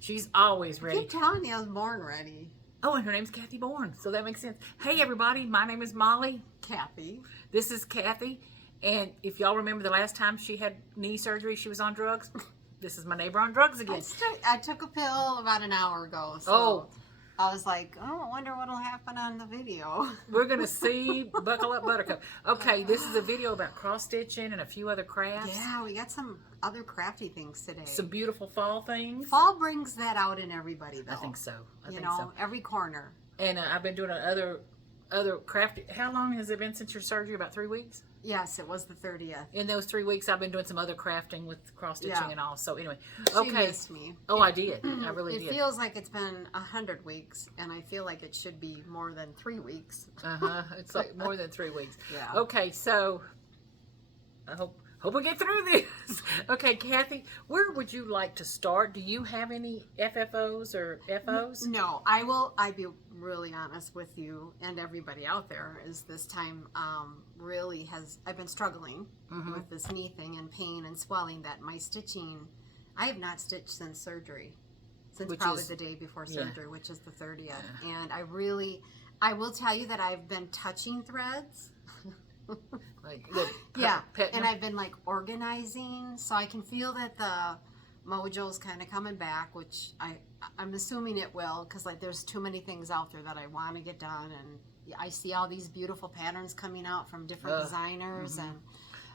She's always I ready. keep telling you I was born ready. Oh, and her name's Kathy Bourne, so that makes sense. Hey, everybody, my name is Molly. Kathy. This is Kathy, and if y'all remember the last time she had knee surgery, she was on drugs. This is my neighbor on drugs again. I took a pill about an hour ago, so I was like, oh, I wonder what'll happen on the video. We're going to see. Buckle up, Buttercup. Okay, this is a video about cross-stitching and a few other crafts. Yeah, we got some other crafty things today. Some beautiful fall things. Fall brings that out in everybody, though. I think so. I think know, so. every corner. And I've been doing other crafty. How long has it been since your surgery? About 3 weeks? Yes, it was the 30th. In those 3 weeks, I've been doing some other crafting with cross-stitching and all. So anyway, She missed me. Oh, I did. I really did. It feels like it's been 100 weeks, and I feel like it should be more than 3 weeks. It's like more than 3 weeks. Yeah. Okay, so I hope we get through this. Okay, Kathy, where would you like to start? Do you have any FFOs or FOs? No, I'd be really honest with you and everybody out there, is this time I've been struggling with this knee thing and pain and swelling that my stitching, I have not stitched since surgery, since probably the day before surgery, which is the 30th. Yeah. And I will tell you that I've been touching threads. And I've been like organizing, so I can feel that the mojo's kind of coming back, which I'm assuming it will, because like there's too many things out there that I want to get done, and I see all these beautiful patterns coming out from different designers, and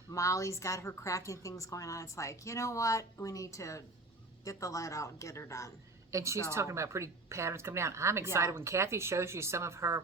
Molly's got her crafting things going on. It's like, you know what, we need to get the lead out and get her done. And she's talking about pretty patterns coming out. I'm excited when Kathy shows you some of her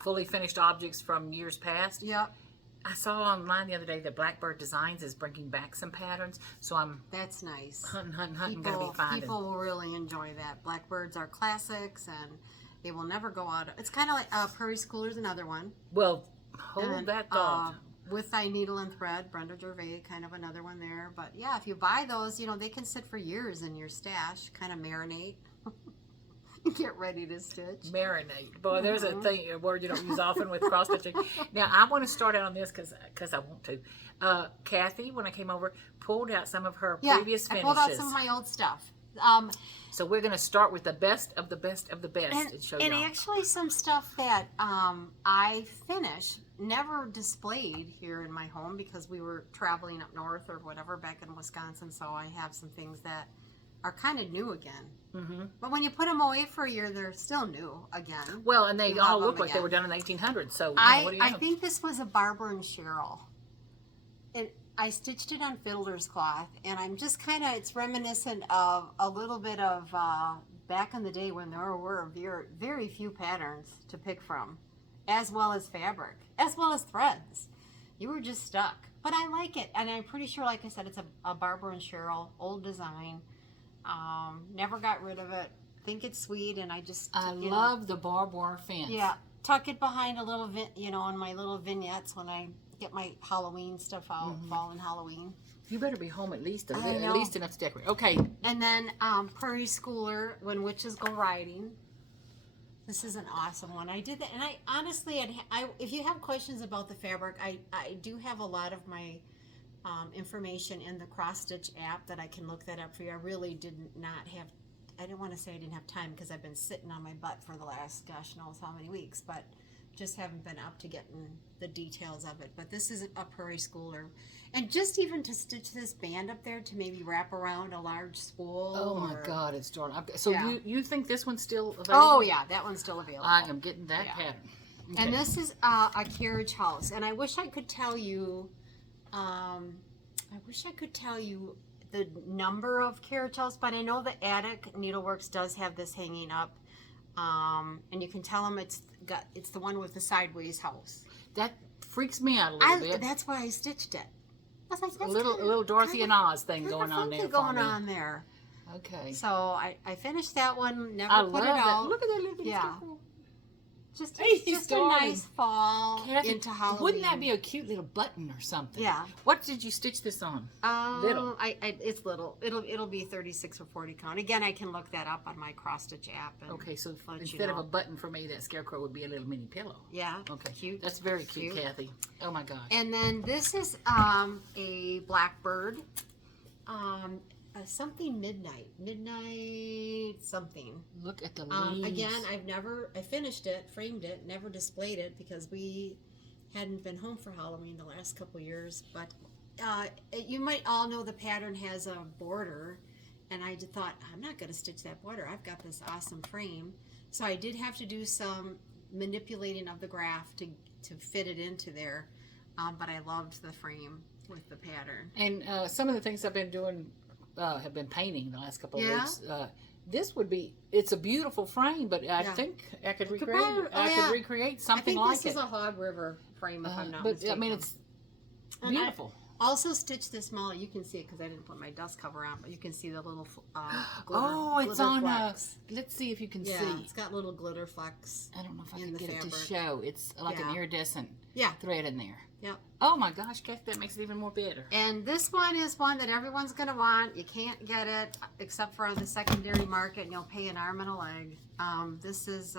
fully finished objects from years past. Yep. I saw online the other day that Blackbird Designs is bringing back some patterns, so That's nice. hunting, gonna be finding. People will really enjoy that. Blackbirds are classics, and they will never go out. It's kind of like Prairie Schooler's another one. Well, hold that thought. With Thy Needle and Thread, Brenda Gervais, kind of another one there. But yeah, if you buy those, they can sit for years in your stash, kind of marinate. Get ready to stitch. Marinate. Boy, there's a word you don't use often with cross stitching. Now, I want to start out on this because I want to. Kathy, when I came over, pulled out some of her previous finishes. I pulled out some of my old stuff. So we're going to start with the best of the best of the best. And actually some stuff that I finished, never displayed here in my home because we were traveling up north or whatever back in Wisconsin. So I have some things that are kind of new again. But when you put them away for a year, they're still new again. Well, and they all look like they were done in the 1800s. So what do you know? I think this was a Barbara and Cheryl. And I stitched it on fiddler's cloth, and I'm just it's reminiscent of a little bit of back in the day when there were very few patterns to pick from, as well as fabric, as well as threads. You were just stuck. But I like it, and I'm pretty sure, like I said, it's a Barbara and Cheryl, old design. Never got rid of it. Think it's sweet, and I love the barbed wire fence. Yeah, tuck it behind a little, on my little vignettes when I get my Halloween stuff out, fall and Halloween. You better be home at least enough to decorate. Okay. And then Prairie Schooler, When Witches Go Riding. This is an awesome one. I did that, and I honestly, if you have questions about the fabric, I do have a lot of my information in the cross stitch app that I can look that up for you. I really I didn't want to say I didn't have time because I've been sitting on my butt for the last gosh knows how many weeks, but just haven't been up to getting the details of it. But this is a Prairie Schooler, and just even to stitch this band up there to maybe wrap around a large spool. Oh my God, it's darn. So you think this one's still available? Oh yeah, that one's still available. I am getting that pattern. Okay. And this is a carriage house, and I wish I could tell you. The number of carriage house, but I know the Attic Needleworks does have this hanging up, and you can tell them it's the one with the sideways house. That freaks me out a little bit. That's why I stitched it. I was like, that's a little Dorothy and Oz thing going on there. On there. Okay. So I finished that one. Never put it out. Look at that little squirrel. Just a nice fall into Halloween. Wouldn't that be a cute little button or something? Yeah. What did you stitch this on? Little. It's little. It'll be 36 or 40 count. Again, I can look that up on my cross stitch app. Okay, so instead of a button for me, that scarecrow would be a little mini pillow. Yeah. Okay. Cute. That's very cute, Kathy. Oh my gosh. And then this is a Blackbird. Something midnight need something. Look at the leaves. Again, I finished it, framed it, never displayed it because we hadn't been home for Halloween the last couple years. But you might all know the pattern has a border, and I just thought, I'm not going to stitch that border. I've got this awesome frame. So I did have to do some manipulating of the graph to fit it into there, but I loved the frame with the pattern. And some of the things I've been doing have been painting the last couple of weeks. This would be, it's a beautiful frame, but I think I could recreate something like it. I think this is a Hog River frame, if I'm not mistaken. I mean, it's beautiful. Also stitched this small. You can see it because I didn't put my dust cover on, but you can see the little glitter, it's on flecks. Let's see if you can see. It's got little glitter flecks. I don't know if I in can the get fabric. it to show. It's like an iridescent thread in there. Yep. Oh my gosh, Kathy, that makes it even more better. And this one is one that everyone's going to want. You can't get it except for on the secondary market, and you'll pay an arm and a leg. This is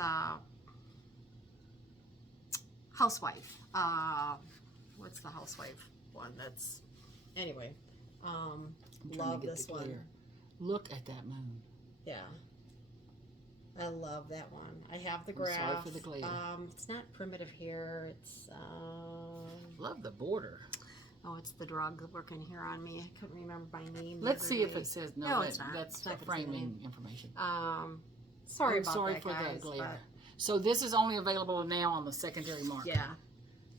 Housewife. What's the Housewife one? That's anyway. Love this one. Look at that moon. Yeah. I love that one. I have the graph. Sorry for the glare. It's not primitive here. It's love the border. oh, it's the drug working here on me. I couldn't remember my name. Let's see if it says no. It's not. That's It's not the gonna say framing information. Sorry I'm about sorry that, for guys, the glare. So this is only available now on the secondary market. Yeah,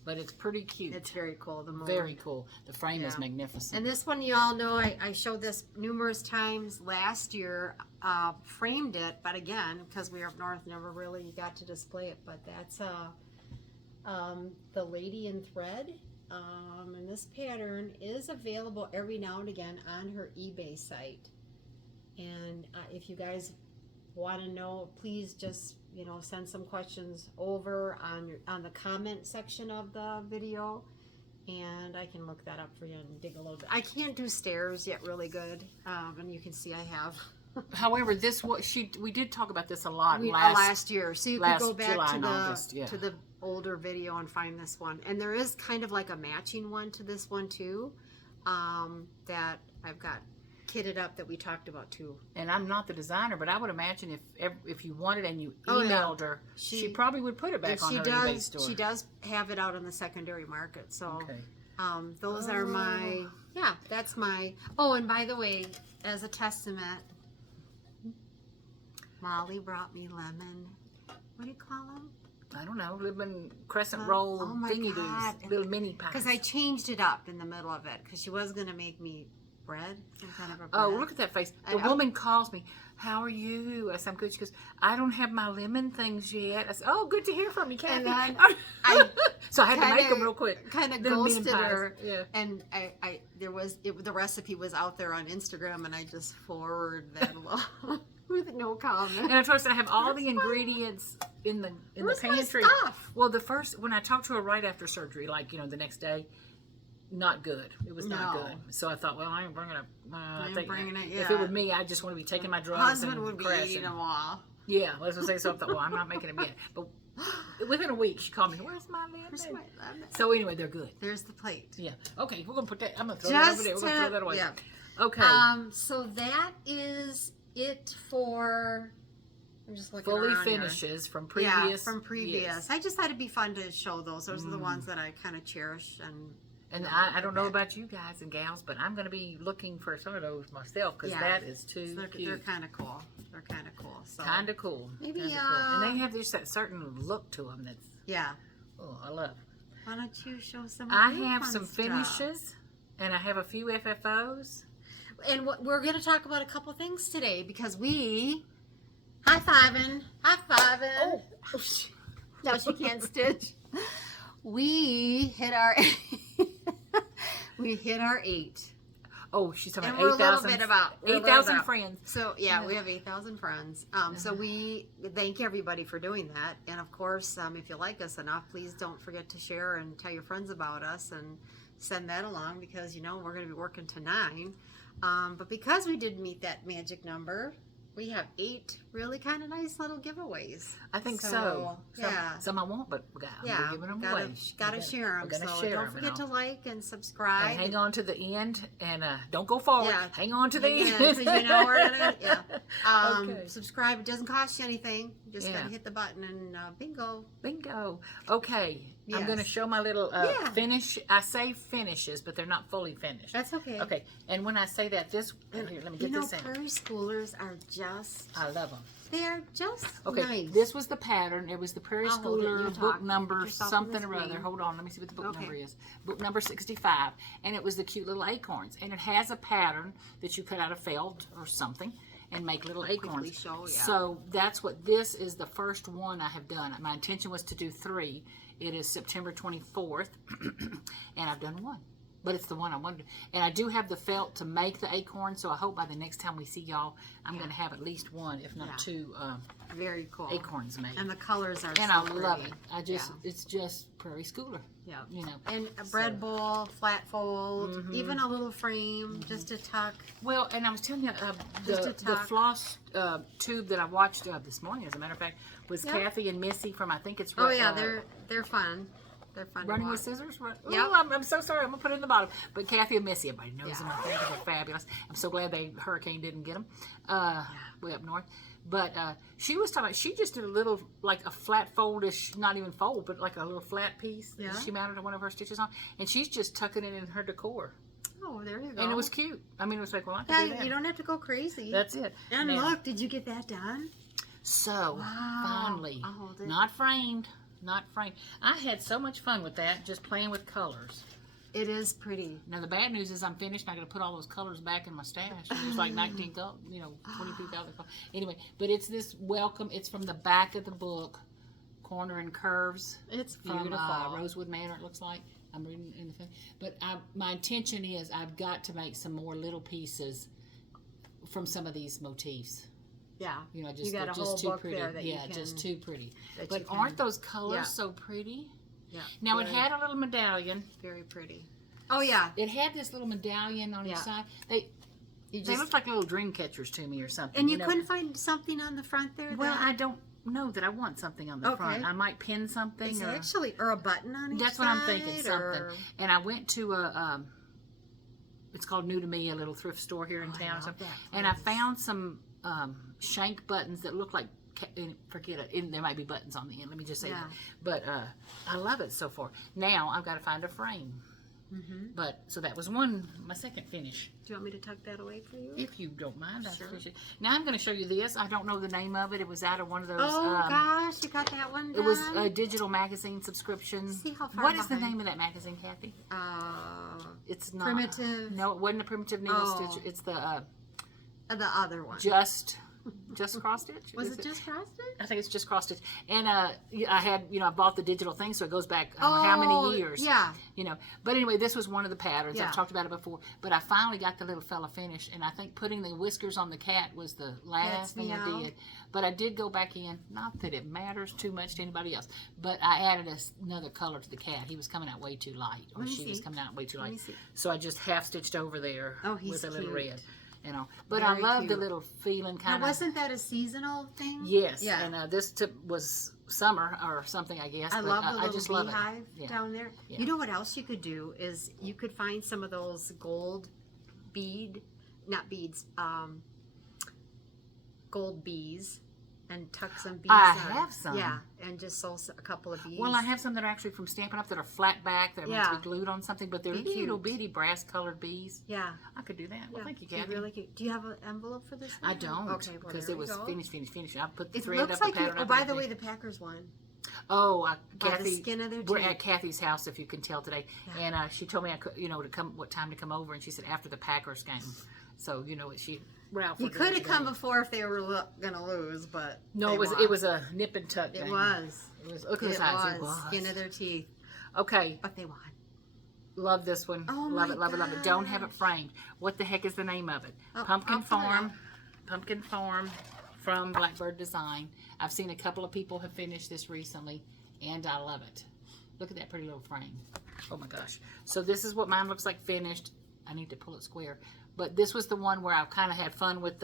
But it's pretty cute. it's very cool. The moon. Very cool. The frame is Yeah. magnificent. And this one, you all know, I showed this numerous times last year, framed it, but again, because we were up north, never really got to display it. But that's the Lady in Thread. And this pattern is available every now and again on her eBay site. And if you guys want to know, please just send some questions over on the comment section of the video, and I can look that up for you and dig a little bit. I can't do stairs yet really good, and you can see I have. However, we did talk about this a lot last year, so you could go back July to and the August, to the older video and find this one. And there is kind of like a matching one to this one too, that I've got kitted up that we talked about too. And I'm not the designer, but I would imagine if you wanted and you emailed her, she probably would put it back on her eBay store. She does have it out on the secondary market. So okay. Those are my that's my. Oh, and by the way, as a testament, Molly brought me lemon. What do you call them? I don't know, lemon crescent roll thingy doos, little mini pies. Because I changed it up in the middle of it because she was going to make me bread, some kind of a bread. Oh, look at that face. The woman calls me, how are you? I said, I'm good. She goes, I don't have my lemon things yet. I said, oh, good to hear from you, Kathy. And then so I had to make them real quick. Kind of Little ghosted mini pies. her. Yeah. And the recipe was out there on Instagram, and I just forwarded that along with no comment. And I told her I have all the ingredients in the pantry. Well, when I talked to her right after surgery, like the next day, not good. It was not good. So I thought, well, I ain't bringing it. If it were me, I just want to be taking my drugs. Husband and would be crashing. eating them all. Yeah, let's just say something. Well, I'm not making them yet. But within a week, she called me. Where's my lemon? So anyway, they're good. There's the plate. Yeah. Okay, we're gonna put that. I'm gonna throw that over there. We're gonna throw that away. Yeah. Okay. So that is it for. I'm just looking Fully around finishes here. from previous. Yeah, from previous. Yes. I just thought it'd be fun to show those. Those are the ones that I kind of cherish And I don't know about you guys and gals, but I'm going to be looking for some of those myself because that is too cute. They're kind of cool. They're kind of cool. So. Kind of cool. Maybe, cool. And they have just that certain look to them that's, I love. Why don't you show some I have some finishes, and I have a few FFOs. And we're going to talk about a couple things today because we... High-fiving. Oh. No, she can't stitch. We hit our... We hit our 8. Oh, she's talking and about 8,000. 8,000 friends. So we have 8,000 friends. So we thank everybody for doing that. And of course, if you like us enough, please don't forget to share and tell your friends about us and send that along because we're going to be working to 9. But because we did meet that magic number, we have 8 really kind of nice little giveaways. I think so. Yeah. Some I won't, but we're giving them gotta, away. Gotta share them. So don't forget to like and subscribe. And hang on to the end, and don't go forward. Yeah. Hang on to the end. Because you know we're gonna, Okay. Subscribe. It doesn't cost you anything. You just gotta hit the button and bingo. Bingo. Okay. Yes. I'm going to show my little finish. I say finishes, but they're not fully finished. That's okay. Okay. And when I say that, this, here, let me get this in. Prairie Schoolers are just, I love them. they're just Okay, nice. this was the pattern. It was the Prairie I'll hold it. You Schooler talk. book Put number yourself on something the or other. screen. Hold on, let me see what the book Okay. number is. Book number 65. And it was the cute little acorns. And it has a pattern that you cut out of felt or something and make little acorns. Show, yeah. So that's what this is, the first one I have done. My intention was to do 3. It is September 24th, and I've done 1. But it's the one I wanted to. And I do have the felt to make the acorn, so I hope by the next time we see y'all, I'm going to have at least 1, if not 2 very cool acorns made. And the colors are And so I love pretty. it. It's just Prairie Schooler. Yeah. You know. And a bread bowl, flat fold, even a little frame, just to tuck. Well, and I was telling you, Just a the tuck. floss tube that I watched this morning, as a matter of fact, was Kathy and Missy from, I think it's... Oh yeah, they're fun. They're fun. Running to with watch. Scissors? Yep. Ooh, I'm so sorry. I'm going to put it in the bottom. But Kathy and Missy, everybody knows them. I think they're fabulous. I'm so glad hurricane didn't get them way up north. But she was talking about, she just did a little, like a flat foldish, not even fold, but like a little flat piece. Yeah. She mounted one of her stitches on. And she's just tucking it in her decor. Oh, there you go. And it was cute. I mean, it was like, well, I can do that. You don't have to go crazy. That's it. And Now, look, did you get that done? So, finally, I'll hold it. not framed. I had so much fun with that, just playing with colors. It is pretty. Now the bad news is I'm finished. And I got to put all those colors back in my stash. There's like 19, 22,000 colors. Anyway, but it's this welcome. It's from the back of the book, Corner and Curves. It's From beautiful. Rosewood Manor, it looks like. I'm reading in the film. But my intention is I've got to make some more little pieces from some of these motifs. Yeah. You know, You just got they're a just whole too book pretty. there that you Yeah, can- just too pretty. that But you can- aren't those colors Yeah. so pretty? Yeah. Now it very, had a little medallion. very pretty. Oh yeah. It had this little medallion on each Yeah. side. They looked like little dream catchers to me or something. And you know? couldn't find something on the front there? Well, that- I don't know that I want something on the front. I might pin something. It's Or, actually, or a button on each that's side. what I'm thinking, something. Or... And I went to it's called New to Me, a little thrift store here in I town or love something. that And I place. found some shank buttons that look like, forget it, there might be buttons on the end, let me just say that. But I love it so far. Now I've got to find a frame. But so that was my second finish. Do you want me to tuck that away for you? If you don't mind, I Sure. appreciate it. Now I'm going to show you this. I don't know the name of it. It was out of one of those. Oh gosh, you got that one It done? was a digital magazine subscription. See how far What is the behind? name of that magazine, Kathy? It's not Primitive. No, it wasn't a primitive needle Oh. stitch. It's the The other one. just cross stitch. Was Is it just cross stitch? I think it's just cross stitch. And I had, I bought the digital thing, so it goes back how many years? Yeah. But anyway, this was one of the patterns. Yeah. I've talked about it before. But I finally got the little fella finished, and I think putting the whiskers on the cat was the last thing I did. But I did go back in. Not that it matters too much to anybody else, but I added another color to the cat. He was coming out way too light, or she was coming out way too light. So I just half stitched over there with a little red. But I Very love the cute. little feeling kind Now, of. wasn't that a seasonal thing? Yes, Yeah. and this was summer or something, I guess. I but love the I little just love it. beehive Yeah. down there. Yeah. You know what else you could do is you could find some of those gold gold bees and tuck some bees I on. have some. Yeah, and just sew a couple of bees. Well, I have some that are actually from Stampin' Up! That are flat back. That are meant to Yeah. be glued on something, but they're Be little cute. bitty brass colored bees. Yeah. I could do that. Well, Yeah, thank you, be Kathy. really cute. Do you have an envelope for this one? I don't, Okay, well, because there it we was go. finished. I put the It thread looks up, like the you. pattern Oh, up, by and the way, everything. the Packers won. Oh, By the Kathy, skin of their we're teeth. at Kathy's house, if you can tell today, Yeah. and she told me I could, to come, what time to come over, and she said after the Packers game. So Ralph. You would do could it have come today. before if they were going to lose, but No, they it won. was a nip and tuck. It game. was. It was. Look at It the size. was. Skin of their teeth, Okay. but they won. Love this one. Oh love my it, love it, love it. Don't have it gosh. framed. What the heck is the name of it? Oh, Pumpkin I'll put it Farm. up. Pumpkin Farm from Blackbird Design. I've seen a couple of people have finished this recently, and I love it. Look at that pretty little frame. Oh my gosh. So this is what mine looks like finished. I need to pull it square. But this was the one where I kind of had fun with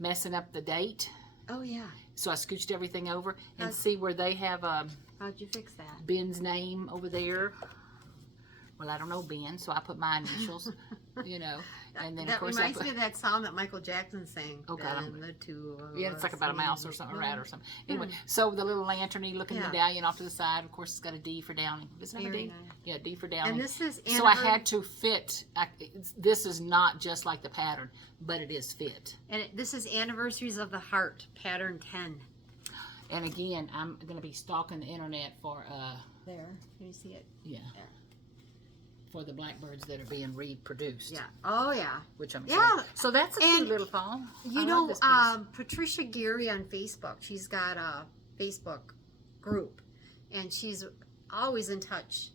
messing up the date. Oh, yeah. So I scooched everything over and see where they have how'd you fix that? Ben's name over there. Well, I don't know Ben, so I put my initials, you know. And then, that of course, reminds me of that song that Michael Jackson sang. Oh, God. The two Yeah, it's like about a mouse or something, a rat or something. Anyway, Mm. so the little lantern-y looking Yeah. medallion off to the side, of course, it's got a D for Downing. Does it have a Very D? nice. Yeah, D for Downing. And this is So I had to fit. This is not just like the pattern, but it is fit. And this is Anniversaries of the Heart, pattern 10. And again, I'm going to be stalking the internet for, There. Can you see it? yeah, There. for the blackbirds that are being reproduced. Yeah. Oh, yeah. Which I'm Yeah. excited. So that's a And cute little fall. You I know, love this piece. Patricia Geary on Facebook, she's got a Facebook group, and she's always in touch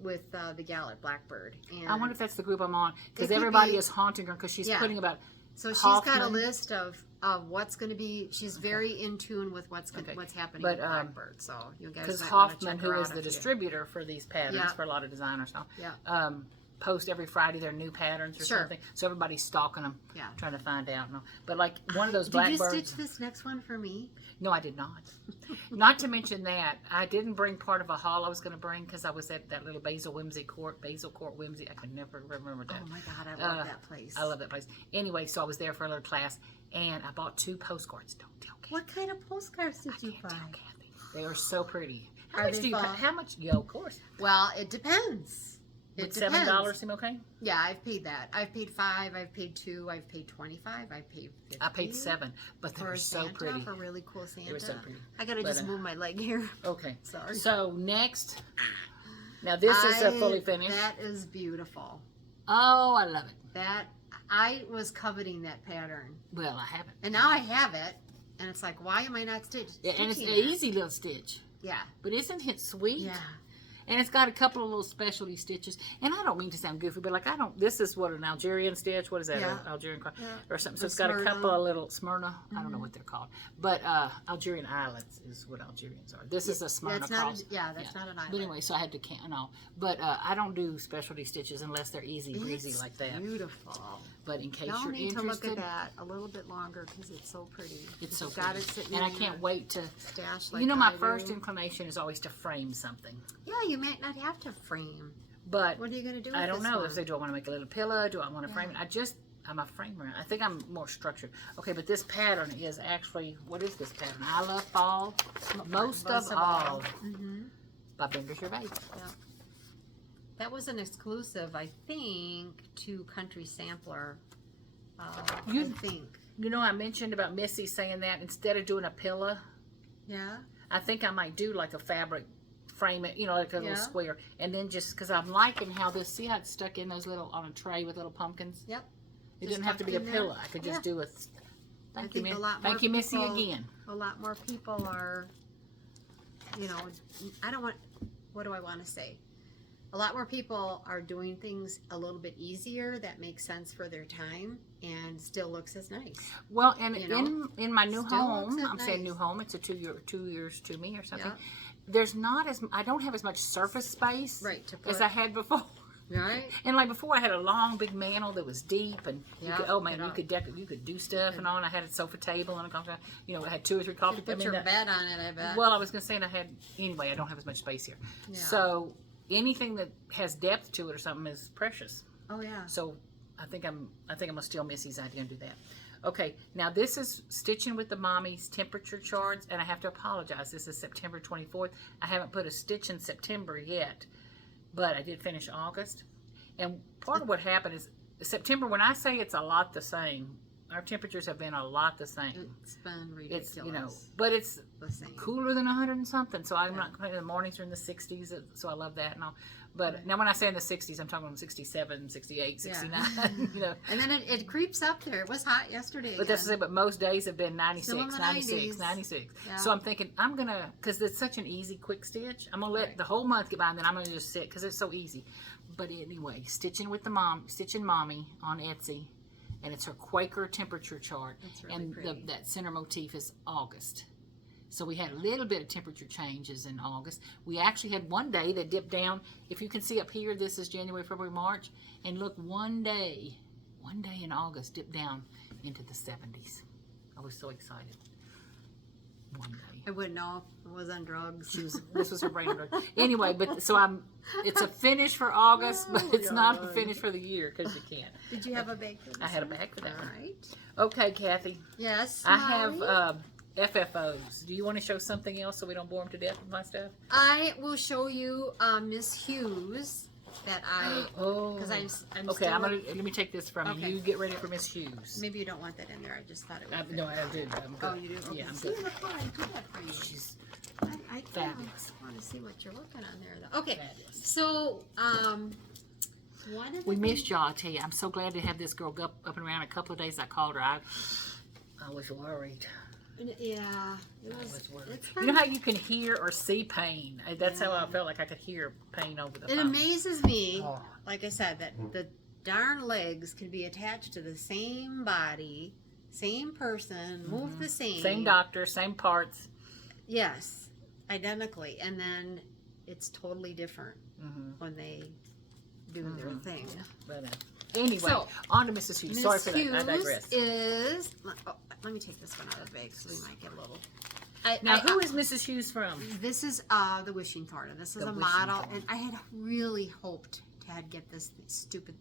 with the gal at Blackbird. And I wonder if that's the group I'm on, because could everybody be- is haunting her because she's Yeah. putting about so she's got a Hoffman. list of what's going to be. She's very in tune with what's Okay. what's happening But, with Blackbird. So you guys because might wanna Hoffman, check who her is out the if you- distributor for these patterns Yeah. for a lot of designers now, Yeah. post every Friday their new patterns or Sure. something. So everybody's stalking them, Yeah. trying to find out. And all. But like one of those Did blackbirds. you stitch this next one for me? No, I did not. Not to mention that I didn't bring part of a haul I was going to bring because I was at that little Basil Court Whimsy. I could never remember that. Oh my God, I love that place. I love that place. Anyway, so I was there for a little class, and I bought 2 postcards. Don't tell Kathy. What kind of postcards did you Can't buy? tell Kathy. They are so pretty. How Are much they do you pay? fall? How much? Yeah, of course. Well, it depends. It Would depends. $7 seem okay? Yeah, I've paid that. I've paid $5. I've paid $2. I've paid $25. I've paid $50. I paid $7, but they for were a so Santa, pretty. for really cool Santa. They were so pretty. I gotta But, just move my leg here. Okay. Sorry. So next, now this is a fully finished. That is beautiful. Oh, I love it. That I was coveting that pattern, Well, I haven't. and now I have it, and it's like, why am I not stitched? Yeah, and it's an stitching it? easy little stitch. Yeah. But isn't it sweet? Yeah. And it's got a couple of little specialty stitches. And I don't mean to sound goofy, but like this is what, an Algerian stitch? What is that? Yeah. An Algerian Yeah. or something. So The it's got a Smyrna. couple of little Smyrna. I don't know what they're called. But Algerian islets is what Algerians are. This is a Smyrna That's cross. not. That's not an island. But anyway, so I had to count and all. But I don't do specialty stitches unless they're easy breezy It's like that. beautiful. But in case Y'all you're need to look interested, at that a little bit longer because it's so pretty. it's so You've got pretty. it sitting And I in can't your wait to. stash like You know, my I first do. inclination is always to frame something. Yeah, you might not have to frame. But What are you gonna do? With I don't this know. one? If they do I want to make a little pillow? Do I want to frame it? I'm a framer. I think I'm more structured. Okay, but this pattern is actually, what is this pattern? I Love Fall, Most of All, Mm-hmm. by Brenda Gervais. Yeah. That was an exclusive, I think, to Country Sampler. You- I think. You know, I mentioned about Missy saying that instead of doing a pillow, Yeah. I think I might do like a fabric, frame it, you know, like a Yeah. little square. And then just, because I'm liking how this, see how it's stuck in those little, on a tray with little pumpkins? Yep. It Just didn't have to tucked be a in there. pillow. I could just Yeah. do a, I thank you, think Miss. a lot more Thank you, Missy, people- again. A lot more people are, you know, I don't want, what do I want to say? A lot more people are doing things a little bit easier that makes sense for their time and still looks as nice. Well, and You know, in my new still home, looks I'm saying new nice. home. It's a 2 years to me or something. Yeah. There's not as I don't have as much surface space Right, to as put- I had before. Right? And like before, I had a long, big mantle that was deep, and Yeah, you could, oh man, get you up. could do stuff and all. And I had a sofa table and a coffee, you know, I had 2 or 3 You coffee. could put your bed on it, I bet. Well, I was gonna say, and I had anyway. I don't have as much space here, Yeah. so anything that has depth to it or something is precious. Oh yeah. So I think I'm gonna steal Missy's idea and do that. Okay, now this is Stitching with the Mommy's temperature charts, and I have to apologize. This is September 24th. I haven't put a stitch in September yet, but I did finish August. And part of what happened is September, when I say it's a lot the same, our temperatures have been a lot the same. It's been ridiculous. It's, you know, but it's the same. cooler than 100 and something, so I'm Yeah. not complaining. The mornings are in the 60s, so I love that and all. But Right. now when I say in the 60s, I'm talking about 67, 68, 69, you know. And then it creeps up there. It was hot yesterday. But that's again. it, but most days have been 96, Still in the 96, 90s. 96. Yeah. So I'm thinking, I'm going to, because it's such an easy, quick stitch, I'm going to let Right. the whole month get by, and then I'm going to just sit, because it's so easy. But anyway, Stitching Mommy on Etsy, and it's her Quaker temperature chart. That's really and pretty. that center motif is August. So we had a little bit of temperature changes in August. We actually had one day that dipped down. If you can see up here, this is January, February, March. And look, one day in August dipped down into the 70s. I was so excited. One day. I wouldn't know if it was on drugs. This was her brain drug. Anyway, but so it's a finish for August, but it's not a finish for the year because you can't. Did you have a bag for this? I had a one? bag for that All one. right. Okay, Kathy. Yes. I Molly? have FFOs. Do you want to show something else so we don't bore them to death with my stuff? I will show you Miss Hughes that I because I'm okay. still Let me take this from you. Okay. You get ready for Miss Hughes. Maybe you don't want that in there. I just thought it was. No, I do. I'm good. Oh, you do? Okay. Yeah, I'm See, good. look what I did that for you. She's I fabulous. want to see what you're working on there, though. Okay. Fabulous. So, one of the We missed y'all. I tell you, I'm so glad to have this girl up and around. A couple of days I called her. I was worried. Yeah, it was. It's fun. you know how you can hear or see pain? That's how I felt like I could hear pain over the phone. It amazes me, Oh. like I said, that the darn legs can be attached to the same body, same person, move the same. Same doctor, same parts. Yes, identically. And then it's totally different when they do their thing. But anyway, So, on to Mrs. Hughes. Sorry for that. I digress. Is let me take this one out of the bag so we might get a little. Now, who is Mrs. Hughes from? This is the Wishing Thorn. This is The a Wishing model, Thorn. and I had really hoped to get this stupid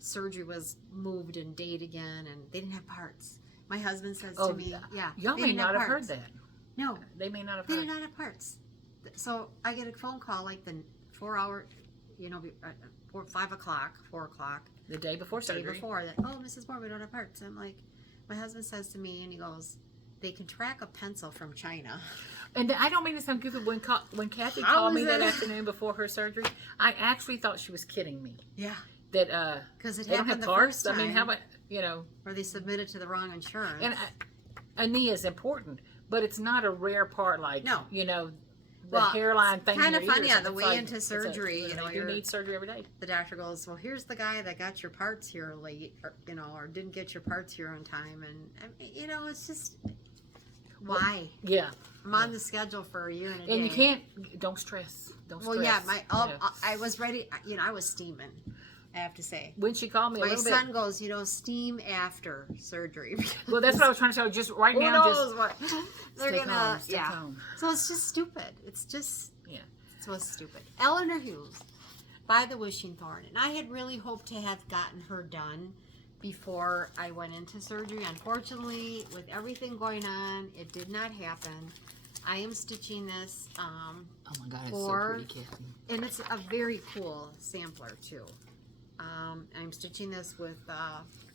surgery was moved and date again, and they didn't have parts. My husband says to me, "Yeah, Y'all they may didn't not have heard parts." that. No, They may not have they heard. did not have parts. So I get a phone call like the 4 hour, 5 o'clock, 4 o'clock. The day before Day surgery. before that, Mrs. Moore, we don't have parts. I'm like, my husband says to me, and he goes, they can track a pencil from China. And I don't mean to sound goofy. When Kathy How called is me that it? afternoon before her surgery, I actually thought she was kidding me. Yeah. That Because it they don't have happened the parts. first time. I mean, how about Or they submitted to the wrong insurance. And a knee is important, but it's not a rare part like No. The hairline thing. Kind in of your funny ears. on the It's way like- into it's surgery. you need surgery every day. The doctor goes, well, here's the guy that got your parts here late, or didn't get your parts here on time, and it's just why? Yeah. I'm on the schedule for a year and a day. And you can't. Don't stress. Don't stress. Well, yeah, I was ready. I was steaming. I have to say. When she called me a My little son bit. goes, steam after surgery. Well, that's what I was trying to tell you. Just right Who now, knows what they're stay gonna. calm, stay Yeah. calm. So it's just stupid. It's just. Yeah. So stupid. Eleanor Hughes by the Wishing Thorn. And I had really hoped to have gotten her done before I went into surgery. Unfortunately, with everything going on, it did not happen. I am stitching this, Oh my God, it's so for- pretty, Kathy. and it's a very cool sampler too. I'm stitching this with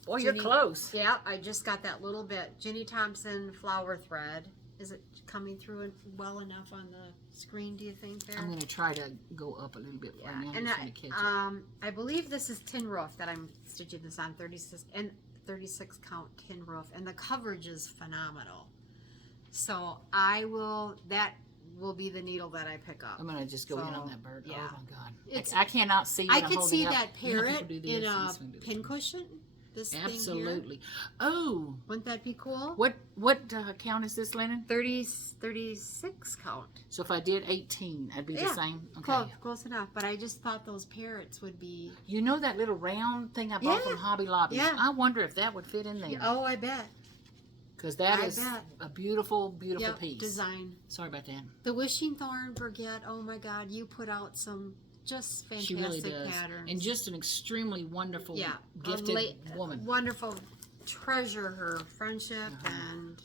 Boy, you're Jenny- close. Yeah, I just got that little bit. Jenny Thompson flower thread. Is it coming through it well enough on the screen, do you think, there? I'm going to try to go up a little bit right now. And just in the kitchen. I believe this is tin roof that I'm stitching this on, 36 count tin roof, and the coverage is phenomenal. So that will be the needle that I pick up. I'm going to just go in on So, that bird. yeah. Oh my God. It's- I cannot see what I I'm could holding see up. that You know, people parrot do this, in a this one do this. pincushion. This thing here. Absolutely. Oh, Wouldn't that be cool? what count is this, Lennon? 36 count. So if I did 18, I'd be the Yeah. same? Okay. Close enough. But I just thought those parrots would be. You know that little round thing I bought Yeah. from Hobby Lobby? Yeah. I wonder if that would fit in there. Oh, I bet. Because that I is bet. a beautiful, beautiful Yep, piece. design. Sorry about that. The Wishing Thorn Brigette. Oh my God, you put out some just fantastic She really does. patterns. And just an extremely wonderful, yeah, gifted a woman. Wonderful. Treasure her friendship and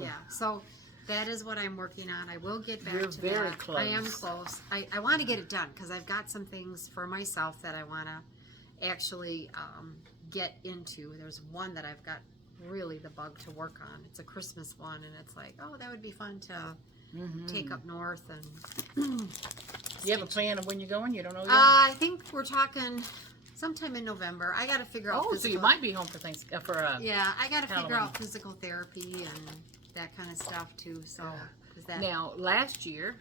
yeah. So that is what I'm working on. I will get back You're to very that. close. I am close. I want to get it done because I've got some things for myself that I want to actually get into. There's one that I've got really the bug to work on. It's a Christmas one, and it's like, oh, that would be fun to take up north. And You have a plan of when you're going? You don't know yet? I think we're talking sometime in November. I got to figure out. so you might be home for Yeah, I got to figure Halloween. out physical therapy and that kind of stuff too. So, is that Now, last year,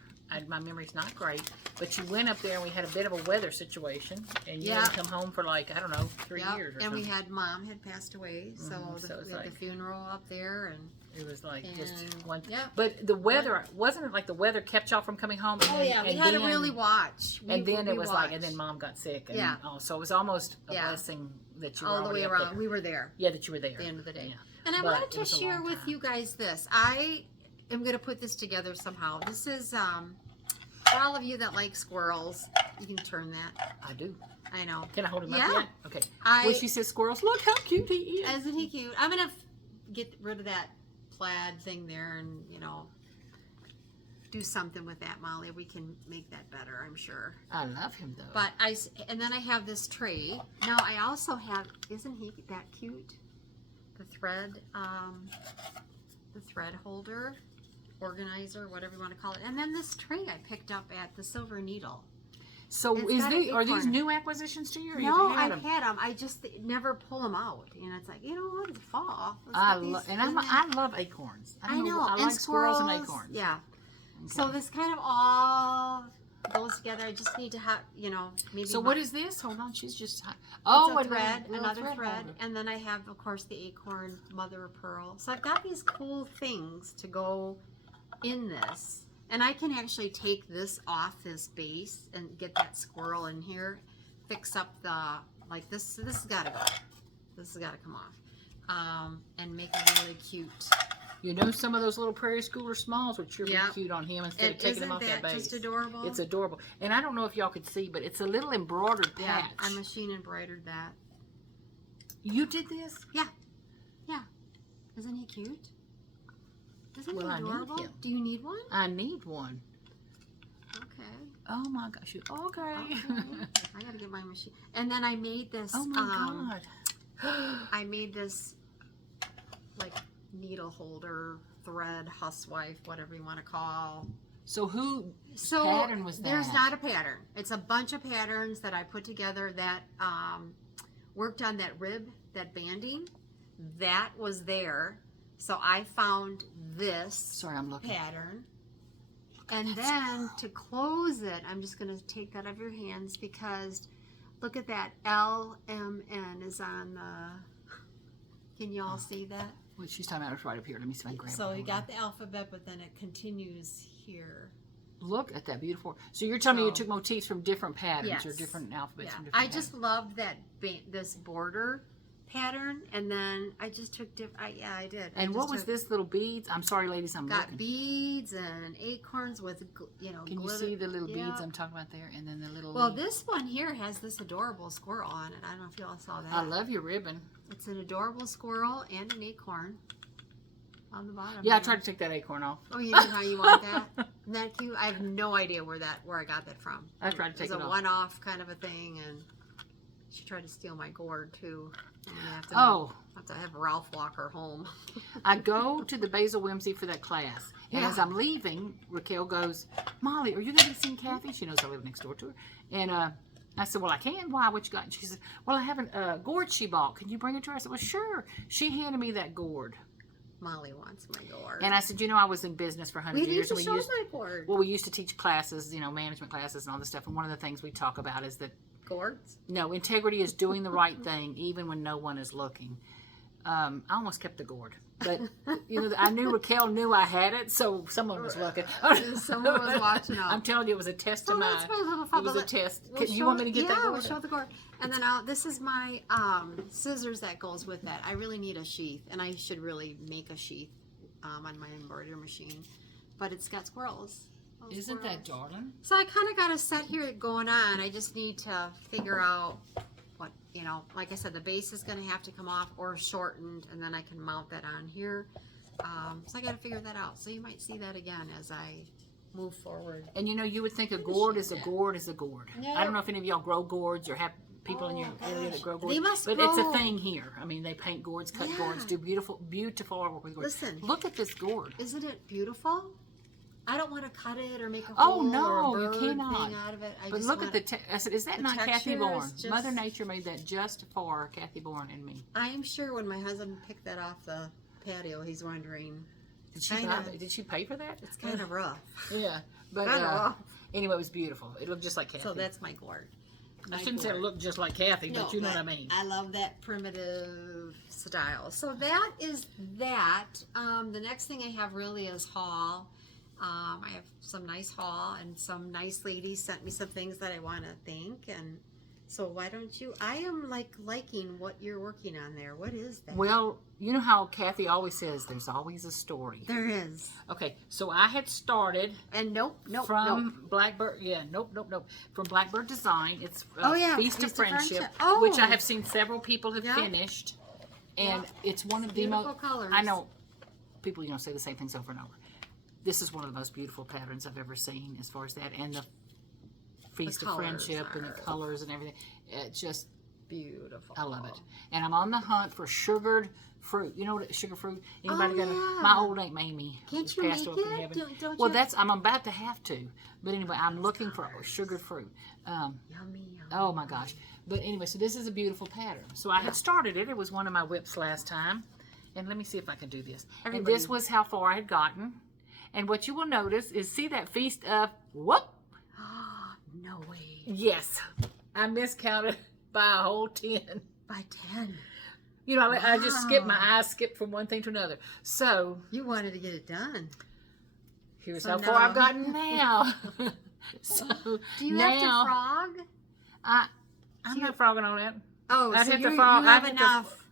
my memory's not great, but you went up there and we had a bit of a weather situation, and you Yeah. didn't come home for 3 Yep, years or and something. we had Mom had passed away, so, so it's we had like- the funeral up there, and It was like just And- one. yeah. But the weather, wasn't it like the weather kept y'all from coming home? And oh then, yeah, we and had to then- really watch. And then it we was like, and then watched Mom got sick. And, Yeah. so it was almost a Yeah. blessing that you were all the already way up around. there. We were there Yeah, that you were there. at the end of the day. Yeah. And I but wanted it to was a share long with time. you guys this. I am going to put this together somehow. This is for all of you that like squirrels. You can turn that. I do. I know. Can I hold him Yeah. up yet? Okay. When she says squirrels, look how cute he is. Isn't he cute? I'm going to get rid of that plaid thing there and, do something with that, Molly. We can make that better, I'm sure. I love him though. But and then I have this tree. Now I also have, isn't he that cute? The thread holder, organizer, whatever you want to call it. And then this tray I picked up at the Silver Needle. So are these acorn. new acquisitions to you? Or No, you've had I've them? had them. I just never pull them out. It's like, what? It's fall. I love acorns. I know. I and like squirrels and squirrels, acorns. Yeah. Okay. So this kind of all goes together. I just need to have, maybe. So what is this? Hold on, she's just. A thread, another thread, holder. and then I have, of course, the acorn mother of pearl. So I've got these cool things to go in this, and I can actually take this off this base and get that squirrel in here, fix up the this. This has got to go. This has got to come off, and make a really cute. Some of those little Prairie Schooler smalls would sure be cute on him instead of taking them off that base. Isn't that just adorable? It's adorable. And I don't know if y'all could see, but it's a little embroidered patch. Yeah, I machine embroidered that. You did this? Yeah. Yeah. Isn't he cute? Isn't he I need adorable? him. Do you need one? I need one. Okay. Oh my gosh. Okay. I gotta get my machine. And then I made this. Oh my God. I made this needle holder, thread, housewife, whatever you want to call. So So pattern was that? There's not a pattern. It's a bunch of patterns that I put together that worked on that rib, that banding. That was there. So I found this Sorry, I'm looking. pattern. And then to close it, I'm just going to take that out of your hands because look at that. LMN is on the... Can you all see that? Well, she's talking about it right up here. Let me see if I can grab it. So you Hold got on. the alphabet, but then it continues here. Look at that beautiful. So you're telling me you took motifs from different patterns or different alphabets from different I just loved that this border pattern, and then I just took different. I did. And what was this little beads? I'm sorry, ladies, I'm got looking. beads and acorns with Can glitter. you see the little beads I'm talking about there, and then the little? Well, this one here has this adorable squirrel on it. I don't know if you all saw that. I love your ribbon. It's an adorable squirrel and an acorn on the bottom. Yeah, I tried to take that acorn off. Oh, you did? How you want that? Isn't that cute? I have no idea where I got that from. I tried to take it off. It was a one-off kind of a thing, and she tried to steal my gourd too. I'm gonna have to have Ralph walk her home. I go to the Basil Whimsy for that class, and as I'm leaving, Raquel goes, "Molly, are you going to be seeing Kathy?" She knows I live next door to her, and I said, "Well, I can. Why? What you got?" And she said, "Well, I have a gourd she bought. Can you bring it to her?" I said, "Well, sure." She handed me that gourd. Molly wants my gourd. And I said, I was in business for 100 years. We need to show my gourd. Well, we used to teach classes, management classes and all this stuff. And one of the things we talk about is that gourds? No, integrity is doing the right thing even when no one is looking. I almost kept the gourd. But, I knew Raquel knew I had it, so someone was looking. Someone was watching out. I'm telling you, it was a test of mine. That's my little fun. It was a test. You want me to get that gourd? Yeah, we'll show the gourd. And then this is my scissors that goes with that. I really need a sheath, and I should really make a sheath on my embroidery machine. But it's got squirrels. Isn't that darling? So I kind of got a set here going on. I just need to figure out what, like I said, the base is going to have to come off or shortened, and then I can mount that on here. So I got to figure that out. So you might see that again as I move forward. And you would think a gourd is a gourd is a gourd. No. I don't know if any of y'all grow gourds or have people in your area that grow gourds. They must but grow. it's a thing here. I mean, they paint gourds, cut gourds, do beautiful artwork with gourds. Listen. Look at this gourd. Isn't it beautiful? I don't want to cut it or make a Oh, hole no, or a you bird cannot. thing out of it. But look at the I said, is that not Kathy texture Bourne? is just- Mother Nature made that just for Kathy Bourne and me. I am sure when my husband picked that off the patio, he's wondering. Did she pay for that? It's kind of rough. Yeah. But Kinda rough. anyway, it was beautiful. It looked just like Kathy. So that's my gourd. I shouldn't say it looked just like Kathy, but you know what I mean. I love that primitive style. So that is that. The next thing I have really is haul. I have some nice haul, and some nice ladies sent me some things that I want to thank and So why don't you? I am liking what you're working on there. What is that? Well, you know how Kathy always says there's always a story. There is. Okay, so I had started nope, from Blackbird. Yeah, nope. From Blackbird Design. It's Feast of Friendship, Oh. which I have seen several people have finished, and it's one of the most beautiful colors. I know people say the same things over and over. This is one of the most beautiful patterns I've ever seen as far as that, and the Feast of Friendship and the colors and everything. It's just beautiful. I love it. And I'm on the hunt for sugared fruit. You know what sugar fruit? Anybody got my old Aunt Mamie? Can't you make it? Don't I'm about to have to. But anyway, I'm looking for sugared fruit. Yummy. Oh my gosh. But anyway, so this is a beautiful pattern. So I had started it. It was one of my whips last time. And let me see if I can do this. And this was how far I had gotten. And what you will notice is, see that Feast of, whoop. No way. Yes. I miscounted by a whole 10. By 10. You know, I just skipped, my eyes skipped from one thing to another. So. You wanted to get it done. Here's how far I've gotten now. So do you have to frog? I'm not frogging on it. Oh, I'd so have you to frog. have enough.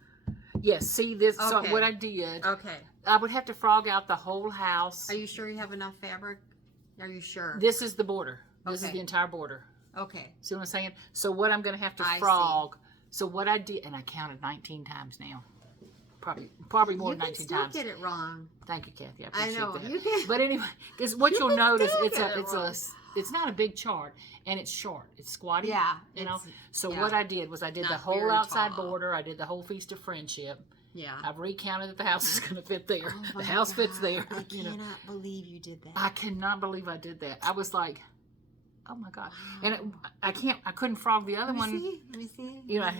Yes, see this. Okay. So what I did. Okay. I would have to frog out the whole house. Are you sure you have enough fabric? Are you sure? This is the border. This is the entire border. Okay. See what I'm saying? So what I'm going to have to frog. So what I did, and I counted 19 times now. Probably more than 19 times. You can still get it wrong. Thank you, Kathy. I appreciate know. that. You can, but anyway, because what you'll notice, it's not a big chart, and it's short. It's squatty. Yeah. You know. So what I did was I did the whole outside border. I did the whole Feast of Friendship. Yeah. I've recounted that the house is going to fit there. The house fits there. I cannot believe you did that. I cannot believe I did that. I was like, oh my God. And I couldn't frog the other one. Let me see. You know.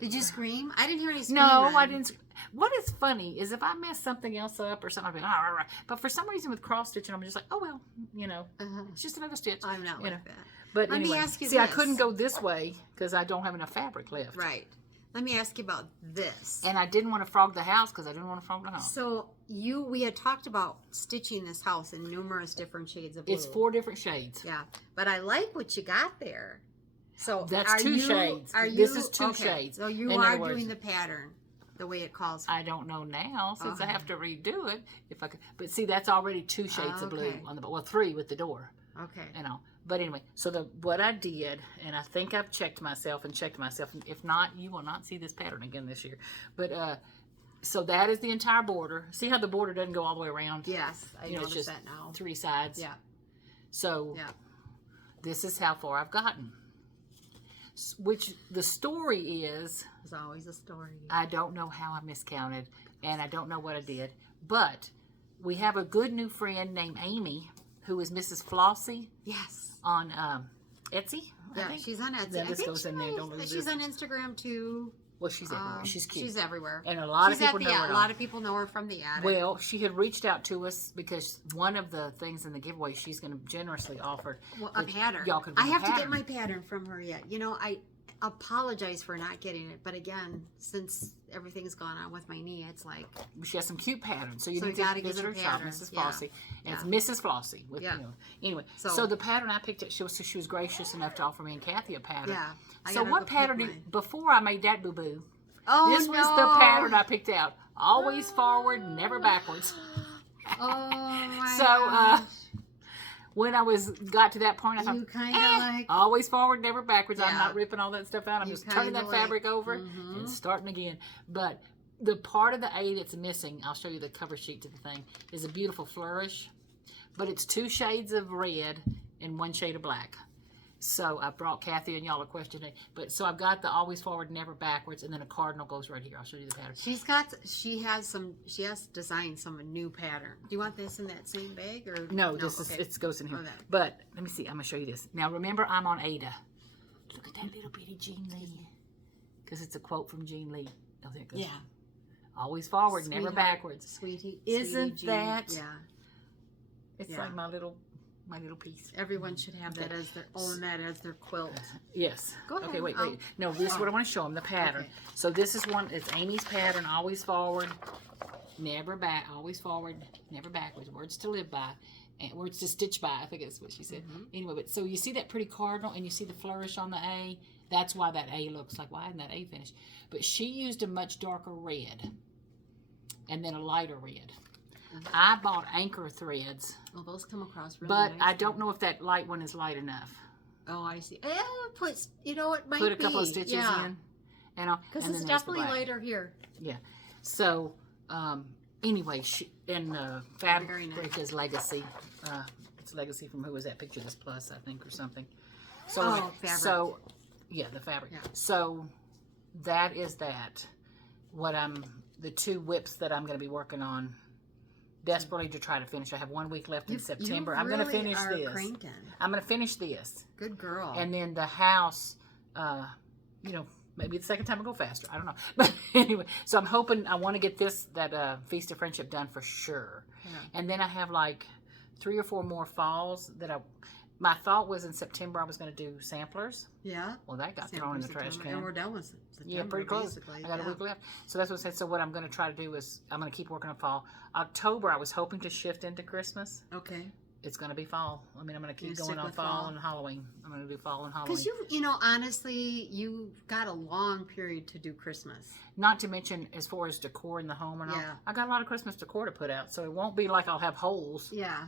Did you scream? I didn't hear any screaming. No, I didn't. What is funny is if I mess something else up or something, I'll be like, rah, rah. But for some reason with cross stitching, I'm just like, oh well, it's just another stitch. I'm not like that. But Let anyway, me ask you see, this. I couldn't go this way because I don't have enough fabric left. Right. Let me ask you about this. And I didn't want to frog the house because I didn't want to frog the house. So we had talked about stitching this house in numerous different shades of blue. It's 4 different shades. Yeah, but I like what you got there. So that's 2 shades. This is 2 shades. So you are doing the pattern the way it calls for. I don't know now since I have to redo it if I could. But see, that's already 2 shades of blue on the 3 with the door. Okay. You know. But anyway, so what I did, and I think I've checked myself. If not, you will not see this pattern again this year. But so that is the entire border. See how the border doesn't go all the way around? Yes, I noticed it's just that now. 3 sides. Yeah. So this is how far I've gotten. Which the story is... There's always a story. I don't know how I miscounted, and I don't know what I did. But we have a good new friend named Amy, who is Mrs. Flossy. Yes. On Etsy. Yeah, she's on Etsy. Then this goes in there. Don't lose she's this. on Instagram too. Well, she's everywhere. She's cute. She's everywhere. And a lot of people know her. A lot of people know her from the attic. Well, she had reached out to us because one of the things in the giveaway she's going to generously offer a pattern. Y'all could I have to get my pattern from her yet. You know, I apologize for not getting it, but again, since everything's gone on with my knee, it's like she has some cute patterns. So you need to visit her shop, Mrs. Flossy. And it's Mrs. Flossy. With, anyway, so the pattern I picked up, she was gracious enough to offer me and Kathy a pattern. Yeah. So what pattern before I made that boo-boo? Oh, this was the pattern I picked out. Always forward, never backwards. Oh my gosh. When I got to that point, I thought, you kind of like always forward, never backwards. I'm not ripping all that stuff out. I'm just turning that fabric over Mm-hmm. and starting again. But the part of the A that's missing, I'll show you the cover sheet to the thing, is a beautiful flourish. But it's 2 shades of red and 1 shade of black. So I brought Kathy and y'all a question. But so I've got the always forward, never backwards, and then a cardinal goes right here. I'll show you the pattern. She has designed some new pattern. Do you want this in that same bag or no? This is it goes in here. Okay. But let me see. I'm gonna show you this. Now remember, I'm on Ada. Look at that little bitty Jean Lee, because it's a quote from Jean Lee. Oh, there it goes. Yeah. Always forward, never backwards. Sweetie, isn't that? Yeah. It's like my little piece. Everyone should have that as their quilt. Yes. Go ahead. Okay, wait. No, this is what I want to show them, the pattern. Okay. So this is one, it's Amy's pattern, always forward. never back, always forward, never backwards. Words to live by, and words to stitch by. I think that's what she said. Anyway, but so you see that pretty cardinal, and you see the flourish on the A. That's why that A looks like, why isn't that A finished? But she used a much darker red, and then a lighter red. I bought anchor threads. Oh, those come across really but nice. I don't know if that light one is light enough. Oh, I see. You know, it might Put a couple of stitches in. Because it's definitely lighter here. Yeah. So, anyway, Fabric Very nice. is Legacy. It's Legacy from, who was that picture? This Plus, I think, or something. So, Fabric. So, yeah, the Fabric. Yeah. So, that is that. The 2 whips that I'm going to be working on desperately to try to finish. I have 1 week left in September. I'm going to finish this. Cranking. I'm going to finish this. Good girl. And then the house, maybe the second time will go faster. I don't know. But anyway, so I'm hoping, I want to get that Feast of Friendship done for sure. Yeah. And then I have like 3 or 4 more falls that my thought was in September I was going to do samplers. Yeah. Well, that got thrown in the trash can. And we're done with September. Yeah, pretty close. Basically. I got a week left. So that's what I said. So what I'm going to try to do is I'm going to keep working on fall. October, I was hoping to shift into Christmas. Okay. It's going to be fall. I mean, I'm going to keep going on fall and Halloween. I'm going to do fall and Halloween. Because honestly, you got a long period to do Christmas. Not to mention, as far as decor in the home and all, I got a lot of Christmas decor to put out, so it won't be like I'll have holes. Yeah.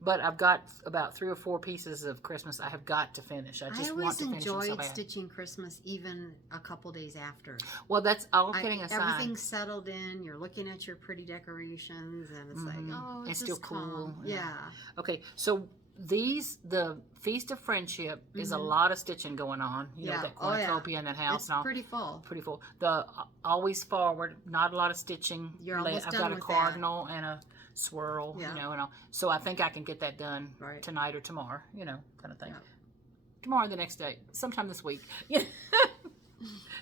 But I've got about 3 or 4 pieces of Christmas I have got to finish. I just want to finish it so bad. I always enjoyed stitching Christmas even a couple days after. Well, that's all kidding aside. Everything's settled in. You're looking at your pretty decorations, and it's like, oh, it's still cool. Yeah. Okay, so the Feast of Friendship is a lot of stitching going on. That cornucopia in that house. It's and all. pretty full. Pretty full. The Always Forward, not a lot of stitching. You're almost I've done got a with cardinal and a swirl, and all. So I think I can get that done right. tonight or tomorrow, kind of thing. Yeah. Tomorrow, the next day, sometime this week.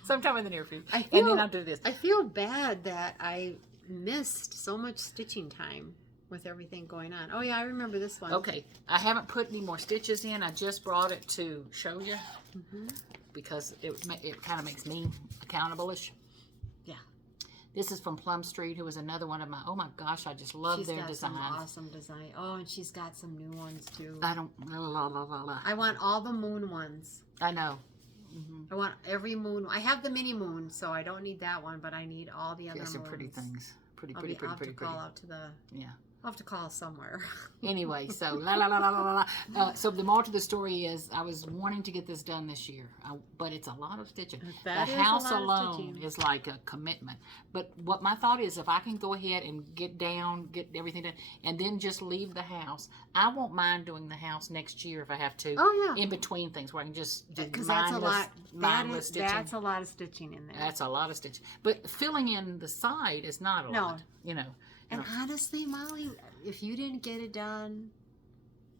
Sometime in the near future. And then I'll do this. I feel bad that I missed so much stitching time with everything going on. Oh yeah, I remember this one. Okay, I haven't put any more stitches in. I just brought it to show you because it kind of makes me accountable-ish. Yeah. This is from Plum Street, who is another one of my, oh my gosh, I just love their designs. She's got some awesome design. Oh, and she's got some new ones too. I don't, I want all the moon ones. I know. I want every moon. I have the mini moon, so I don't need that one, but I need all the other moons. Some pretty things. Pretty. I'll have to call out to the... Yeah. I'll have to call somewhere. Anyway, so so the moral to the story is I was wanting to get this done this year, but it's a lot of stitching. The house alone is like a commitment. But what my thought is, if I can go ahead and get everything done, and then just leave the house, I won't mind doing the house next year if I have to. Oh yeah. In between things where I can just do mindless stitching. That's a lot of stitching in there. That's a lot of stitching. But filling in the side is not a lot. And honestly, Molly, if you didn't get it done,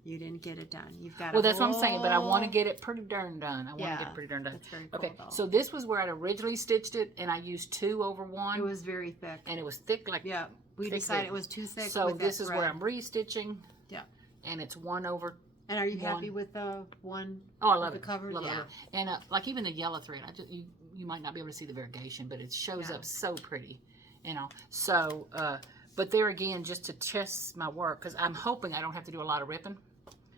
you didn't get it done. You've got. Well, that's what I'm saying. But I want to get it pretty darn done. I want to get it pretty darn done. That's very cool, okay, though. so this was where I'd originally stitched it, and I used 2 over 1. It was very thick. And it was thick, like we decided it was too thick. So this is where I'm restitching. Yeah. And it's 1 over. And are you happy with the one? Oh, I love the it. Cover? Love it. And like even the yellow thread, you might not be able to see the variegation, but it shows up so pretty, So. But there again, just to test my work, because I'm hoping I don't have to do a lot of ripping.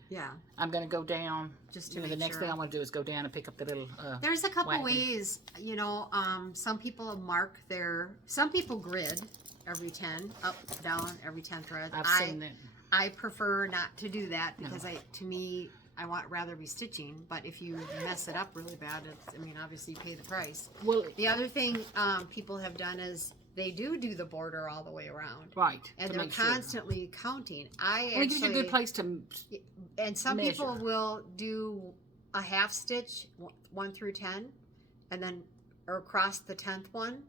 Yeah. I'm going to go down. Just to the next thing I want to do is go down and pick up the little There's a couple ways, some people some people grid every 10, up, down, every 10 threads. I've seen that. I prefer not to do that because to me, I want rather be stitching, but if you mess it up really bad, obviously you pay the price. Well, the other thing people have done is they do the border all the way around. Right. And they're constantly counting. It gives you a good place to And some measure. people will do a half stitch, 1 through 10, and then, or across the 10th one,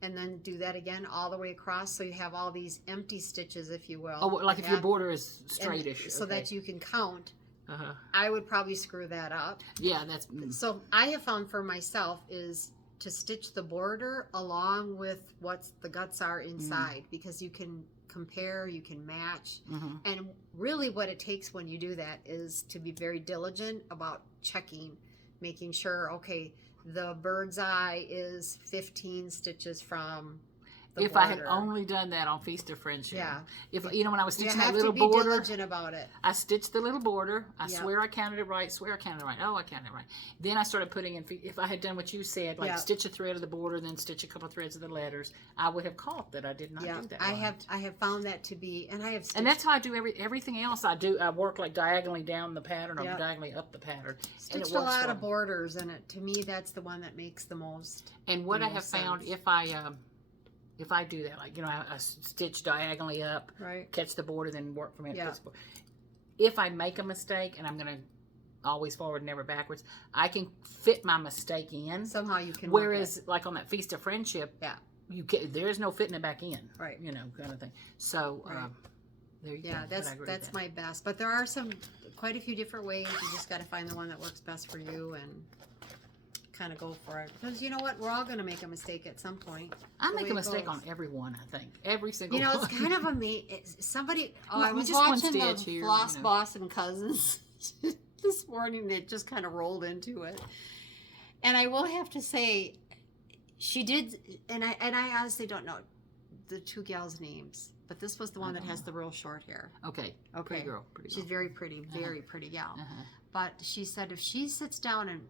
and then do that again all the way across, so you have all these empty stitches, if you will. Oh, like if your border is straightish. So that you can count. I would probably screw that up. Yeah, that's... So I have found for myself is to stitch the border along with what the guts are inside, because you can compare, you can match, and really what it takes when you do that is to be very diligent about checking, making sure, okay, the bird's eye is 15 stitches from the if border. I had only done that on Feast of Friendship. Yeah. If when I was You stitching have that little to be border, diligent about it. I stitched the little border. I Yep. swear I counted it right. Swear I counted it right. Oh, I counted it right. Then I started putting in. If I had done what you said, like Yep. stitch a thread of the border, then stitch a couple threads of the letters, I would have caught that I did not Yeah, do that. I right. have found that to be, and I have. And that's how I do everything else. I work like diagonally down the pattern or Yep. diagonally up the pattern. And it stitched a works lot for of me. borders, and to me, that's the one that makes the most. And what the I have most found, sense. if I do that, like I stitch diagonally up, Right. catch the border, then work from it. Yeah. If I make a mistake, and I'm gonna always forward, never backwards, I can fit my mistake in. Somehow you can. work Whereas, like on that Feast of Friendship, Yeah. there's no fitting it back in. Right. Kind of thing. So Right. there you Yeah, go. But I agree with that's that. my best. But there are quite a few different ways. You just got to find the one that works best for you and kind of go for it. Because you know what, we're all going to make a mistake at some point. I The make way a it mistake goes. on every one. I think every single. You know, one. it's kind of amazing. Somebody, Well, I was just one watching the stitch here, Floss Boss and Cousins this morning. It just kind of rolled into it, and I will have to say, she did. And I honestly don't know the two gals' names, but this was the one that has the real short hair. Okay. Okay, Pretty girl. Pretty she's girl. very pretty, very pretty gal. Uh-huh. But she said if she sits down and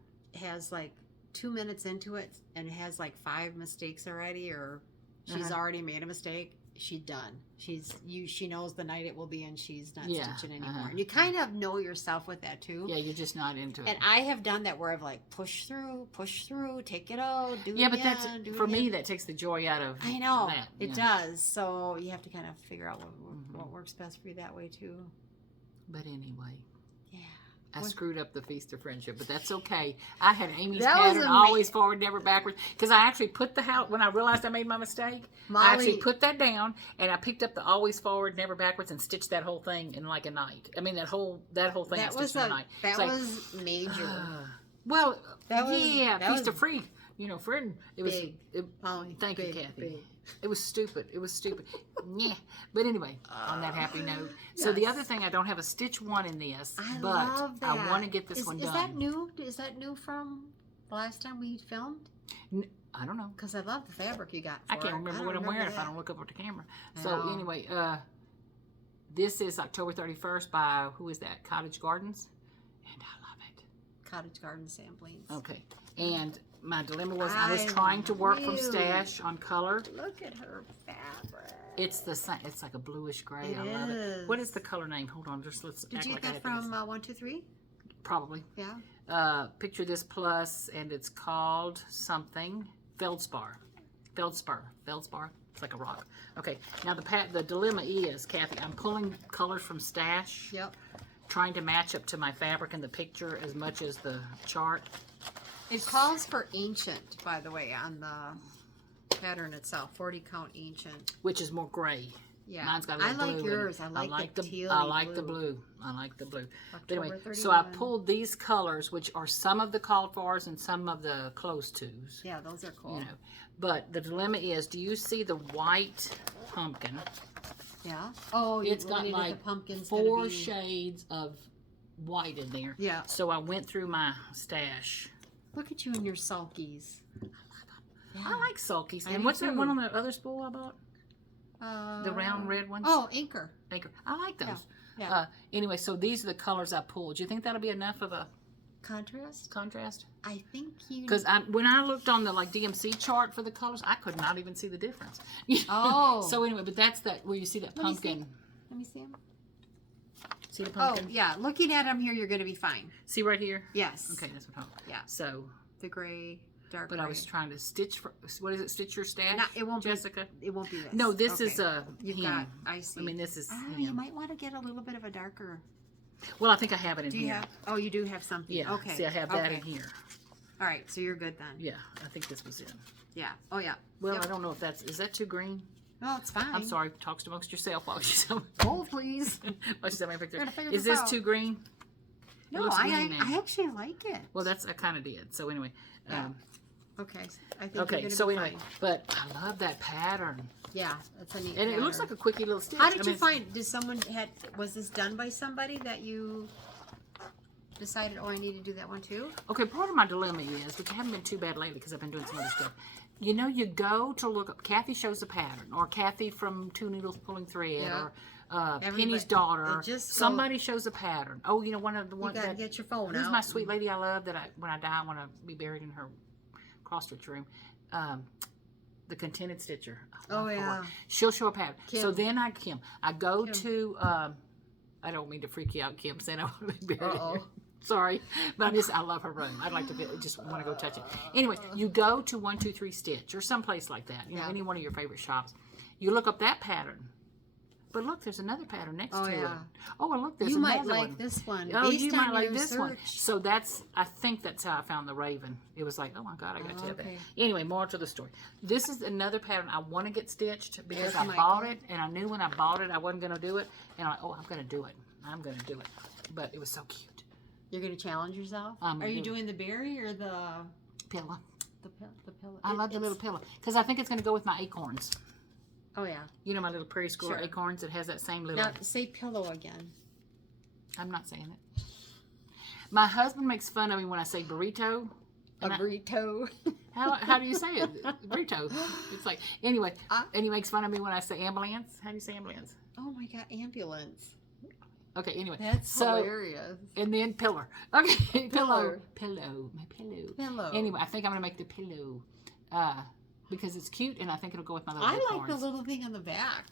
has like 2 minutes into it and has like 5 mistakes already, or she's already made a mistake, she's done. She knows the night it will be, and she's not stitching anymore. And you kind of know yourself with that too. Yeah, you're just not into it. And I have done that where I've like push through, take it out, do it Yeah, but again, that's do it for me. again. That takes the joy out of. I know that, it yeah. does. So you have to kind of figure out what works best for you that way too. But anyway, Yeah. I screwed up the Feast of Friendship, but that's okay. I had Amy's That was pattern, always forward, never backwards, because I actually put the house when I realized I made my mistake. I actually put that down, and I picked up the always forward, never backwards, and stitched that whole thing in like a night. I mean, that whole thing I stitched in a night. That It's was major. Well, That was- yeah, that Feast was of Free. Friend, it was. big. Polly, Thank you, big, Kathy. big. It was stupid. Yeah. But anyway, on that happy note. So the yes. other thing, I don't have a stitch one in this, I but love that. I want to get this one Is done. that new? Is that new from the last time we filmed? I don't know. Because I love the fabric you got. I can't remember what I'm wearing if I don't look up at the camera. So No. anyway, this is October 31st by, who is that? Cottage Gardens. And I love it. Cottage Garden samplings. Okay. And my dilemma was I was trying to work from stash on color. Look at her fabric. It's the same. It's like a bluish gray. It I love it. is. What is the color name? Hold on. Just let's. Did act you like get I that had this. from 123? Probably. Yeah. Picture this plus, and it's called something feldspar. Feldspar. It's like a rock. Okay. Now the dilemma is, Kathy, I'm pulling colors from stash. Yep. Trying to match up to my fabric in the picture as much as the chart. It calls for ancient, by the way, on the pattern itself. 40 count ancient. Which is more gray. Yeah. Mine's got a I little like blue in yours. it. I like the teal. I like the blue. I like the blue. But October anyway, 31. so I pulled these colors, which are some of the called fors and some of the close tos. Yeah, those are cool. You know, but the dilemma is, do you see the white pumpkin? Yeah. Oh, It's got needed like the pumpkins 4 shades of white in there. Yeah. So I went through my stash. Look at you and your sulkies. Yeah. I like sulkies. I And do what's that too. one on the other spool I bought? The round red ones? Oh, Anchor. Anchor. I like those. Yeah. Anyway, so these are the colors I pulled. Do you think that'll be enough of a Contrast? contrast? I think you... Because when I looked on the DMC chart for the colors, I could not even see the difference. Oh. So anyway, but that's that where you see that Let me see. pumpkin. Let me see them. See the Oh, pumpkin? yeah. Looking at them here, you're going to be fine. See right here? Yes. Okay, that's what I'm talking about. Yeah. So, The gray, dark but gray. I was trying to stitch, what is it, stitch your stash? No, it won't Jessica? It won't be this. No, this is You've him. got... I see. I mean, this is Oh, him. you might want to get a little bit of a darker... Well, I think I have it in Do you here. have... Oh, you do have something. Yeah. Okay. See, I have that Okay. in here. All right, so you're good then. Yeah, I think this was it. Yeah. Oh, yeah. Well, Yep. I don't know if is that too green? No, it's fine. I'm sorry. Talks amongst yourself while she's Gold, please. while she's having a picture. Gotta figure Is this this out. too green? It No, looks green now. I actually like it. Well, I kind of did. So anyway. Yeah. Okay. I think you're Okay. gonna So be anyway, fine. but I love that pattern, Yeah, that's a neat and it looks like pattern. a quickie little stitch. How did I you mean, find? Did someone was this done by somebody that you decided? Oh, I need to do that one too. Okay, part of my dilemma is, which I haven't been too bad lately because I've been doing some other stuff. You know, you go to look up. Kathy shows a pattern, or Kathy from Two Needles Pulling Thread, or Penny's daughter. Somebody shows a pattern. Oh, you know, one of the ones. You gotta get your phone who's out. my sweet lady I love that when I die I want to be buried in her cross-stitch room. The Contented Stitcher. Oh yeah. She'll show a pattern. Kim. So then I go to. I don't mean to freak you out, Kim, saying I want to be buried here. Sorry, but I love her room. I'd like to just want to go touch it. Anyway, you go to 123 Stitch or someplace like that. You know, any one of your favorite shops. You look up that pattern. But look, there's another pattern next to it. Oh, and look, there's another one. You might like this one. Oh, you might like this one. So I think that's how I found the Raven. It was like, oh my God, I got to have that. Anyway, more to the story. This is another pattern I want to get stitched because I bought it, and I knew when I bought it I wasn't going to do it. And I'm like, oh, I'm going to do it. I'm going to do it. But it was so cute. You're going to challenge yourself? Are you doing the berry or the pillow? The pillow. I love the little pillow because I think it's going to go with my acorns. Oh yeah. You know my little Prairie Schooler acorns? It has that same little... Now, say pillow again. I'm not saying it. My husband makes fun of me when I say burrito. Burrito. How do you say it? Burrito. It's like... Anyway, and he makes fun of me when I say ambulance. How do you say ambulance? Oh my God, ambulance. Okay, anyway. That's hilarious. And then pillar. Okay, pillow. My pillow. Anyway, I think I'm going to make the pillow. Because it's cute, and I think it'll go with my little acorns. I like the little thing on the back.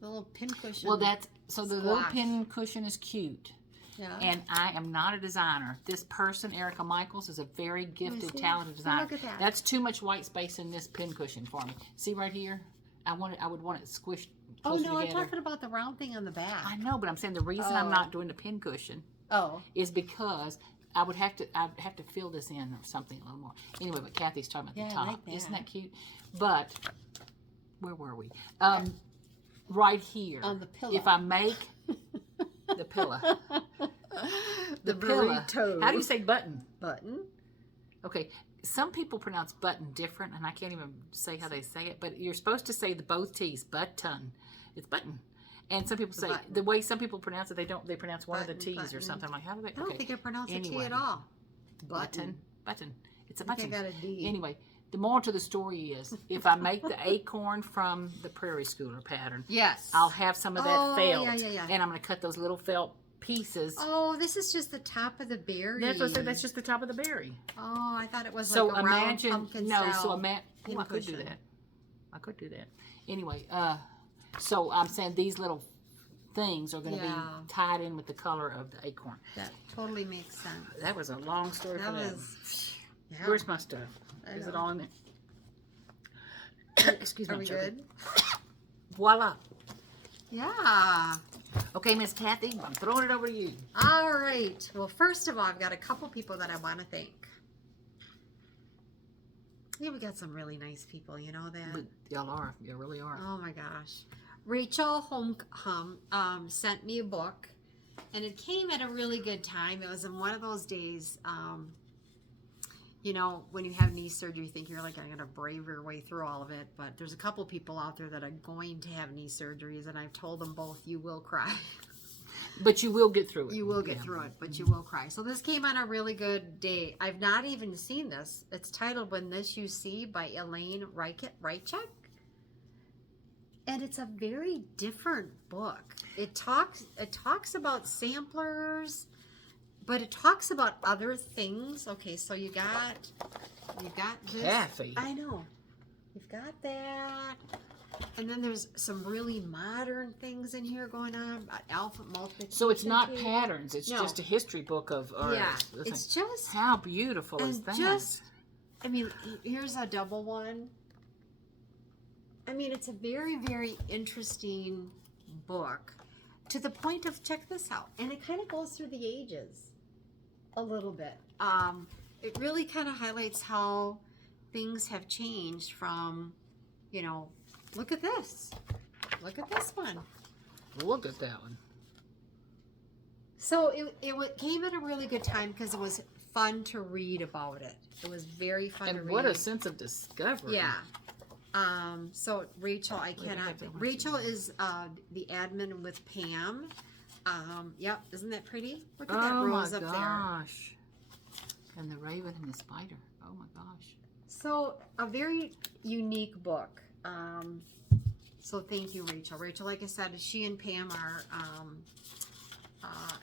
The little pin cushion. Well, the little pin cushion is cute. Yeah. And I am not a designer. This person, Erica Michaels, is a very gifted, talented designer. Look at that. That's too much white space in this pin cushion for me. See right here? I would want it squished closer together. I'm talking about the round thing on the back. I know, but I'm saying the reason I'm not doing the pin cushion is because I'd have to fill this in or something a little more. Anyway, but Kathy's talking about the top. Like that. Isn't that cute? But where were we? Right here. On the pillow. If I make the pillow. the burrito. How do you say button? Button. Okay. Some people pronounce button different, and I can't even say how they say it, but you're supposed to say both T's. Button. It's button. And some people say, the way some people pronounce it, they pronounce one of the T's or something. I'm like, how do they? I don't think I pronounce a T at all. Button. It's a button. I got a D. Anyway, the moral to the story is, if I make the acorn from the Prairie Schooler pattern, I'll have some of that felt, and I'm going to cut those little felt pieces. Oh, this is just the top of the berry. That's what I said. That's just the top of the berry. Oh, I thought it was so like a round pumpkin style. I could do that. I could do that. Anyway, so I'm saying these little things are going to be tied in with the color of the acorn. That totally makes sense. That was a long story for that. Where's my stuff? Is it all in there? Excuse me. Are we good? Voila. Yeah. Okay, Miss Kathy, I'm throwing it over to you. All right. Well, first of all, I've got a couple people that I want to thank. Yeah, we got some really nice people, you know that? Y'all are. You really are. Oh, my gosh. Rachel sent me a book, and it came at a really good time. It was in one of those days, you know, when you have knee surgery, you think you're like, I'm going to brave your way through all of it. But there's a couple people out there that are going to have knee surgeries, and I've told them both, you will cry. But you will get through it. You will get through it, but you will cry. So this came on a really good day. I've not even seen this. It's titled When This You See by Elaine Reichek. And it's a very different book. It talks about samplers, but it talks about other things. Okay, so you got this. Kathy. I know. You've got that. And then there's some really modern things in here going on. Alphabet multiplication. So it's not patterns. It's just a history book of art. Yeah. It's just... How beautiful is that? I mean, here's a double one. I mean, it's a very, very interesting book to the point of, check this out. And it kind of goes through the ages a little bit. It really kind of highlights how things have changed from, you know, look at this. Look at this one. Look at that one. So it came at a really good time because it was fun to read about it. It was very fun to read. And what a sense of discovery. Yeah. So Rachel, Rachel is the admin with Pam. Yep, isn't that pretty? Look at that rose up there. Oh my gosh. And the raven and the spider. Oh my gosh. So a very unique book. So thank you, Rachel. Rachel, like I said, she and Pam are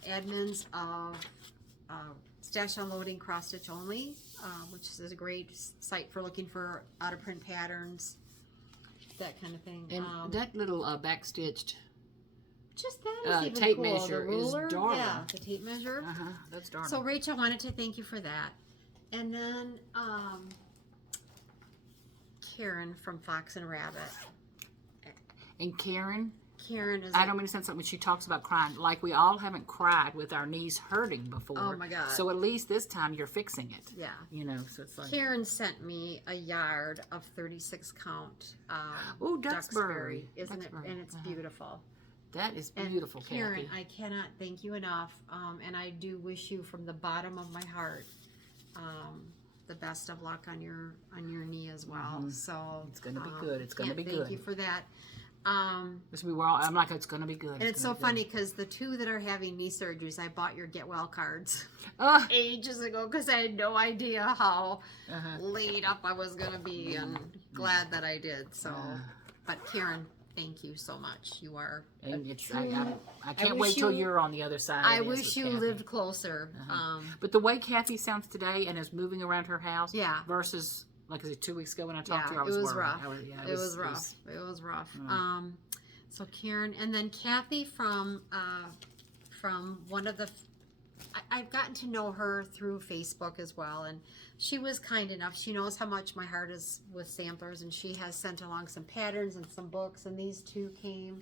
admins of Stash Unloading Cross Stitch Only, which is a great site for looking for out of print patterns, that kind of thing. And that little backstitched just that is even tape cool. measure the ruler, is darling. Yeah, the tape measure. That's darling. So Rachel, wanted to thank you for that. And then Karen from Fox and Rabbit. And Karen Karen is. I don't mean to say something, but she talks about crying. Like, we all haven't cried with our knees hurting before. Oh my God. So at least this time you're fixing it. Yeah. You know, so it's like. Karen sent me a yard of 36 count. Oh, Duxbury. Isn't it? And it's beautiful. That is beautiful, and Karen, Kathy. I cannot thank you enough. And I do wish you from the bottom of my heart the best of luck on your knee as well. So it's going to be good. It's going to be good. Thank you for that. I'm like, it's going to be good. And it's so funny because the two that are having knee surgeries, I bought your get well cards ages ago because I had no idea how laid up I was going to be, and glad that I did. So, but Karen, thank you so much. You are. And it's I can't wait till you're on the other side. I wish you lived closer. But the way Kathy sounds today and is moving around her house, versus. Like, is it 2 weeks ago when I talked to her? I was worried. Rough. It was rough. It was rough. So Karen, and then Kathy from one of the. I've gotten to know her through Facebook as well, and she was kind enough. She knows how much my heart is with samplers, and she has sent along some patterns and some books, and these two came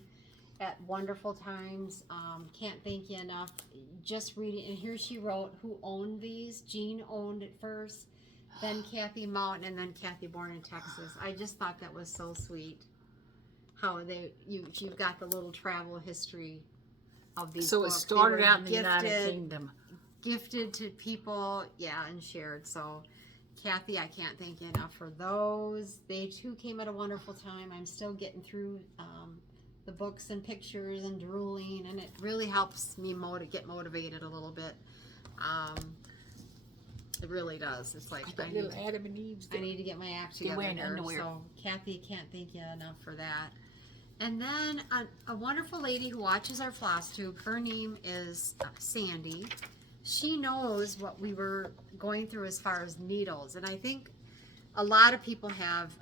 at wonderful times. Can't thank you enough. Just reading, and here she wrote who owned these. Jean owned it first. Then Kathy Mountain, and then Kathy born in Texas. I just thought that was so sweet. How you've got the little travel history of these. So books. It started out in the United Kingdom, gifted to people, and shared. So, Kathy, I can't thank you enough for those. They too came at a wonderful time. I'm still getting through the books and pictures and drooling, and it really helps me get motivated a little bit. It really does. It's like I need to get my act together here. So Kathy, can't thank you enough for that. And then a wonderful lady who watches our Flosstube. Her name is Sandy. She knows what we were going through as far as needles, and I think a lot of people have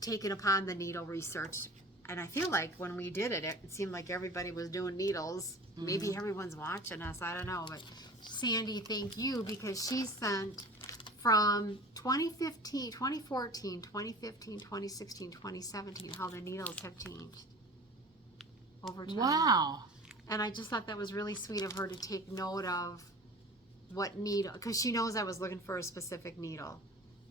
taken upon the needle research. And I feel like when we did it, it seemed like everybody was doing needles. Maybe everyone's watching us. I don't know, but. Sandy, thank you, because she sent from 2015, 2014, 2015, 2016, 2017, how the needles have changed over time. Wow. And I just thought that was really sweet of her to take note of what needle, because she knows I was looking for a specific needle.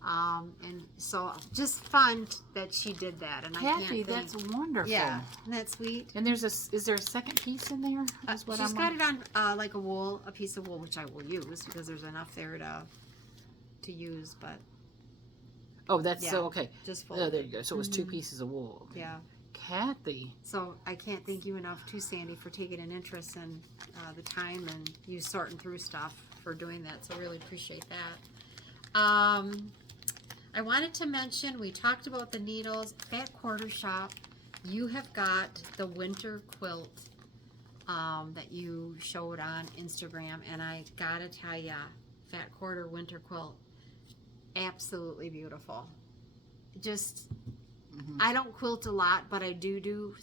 And so just fun that she did that. And Kathy, that's wonderful. Yeah, isn't that sweet? And is there a second piece in there? She's got it on like a piece of wool, which I will use because there's enough there to use. But so okay. Just there you go. So it was 2 pieces of wool. Okay. Yeah. Kathy. So I can't thank you enough to Sandy for taking an interest in the time and you sorting through stuff for doing that. So really appreciate that. I wanted to mention, we talked about the needles. Fat Quarter Shop, you have got the winter quilt that you showed on Instagram, and I gotta tell ya, Fat Quarter winter quilt, absolutely beautiful. Just, I don't quilt a lot, but I do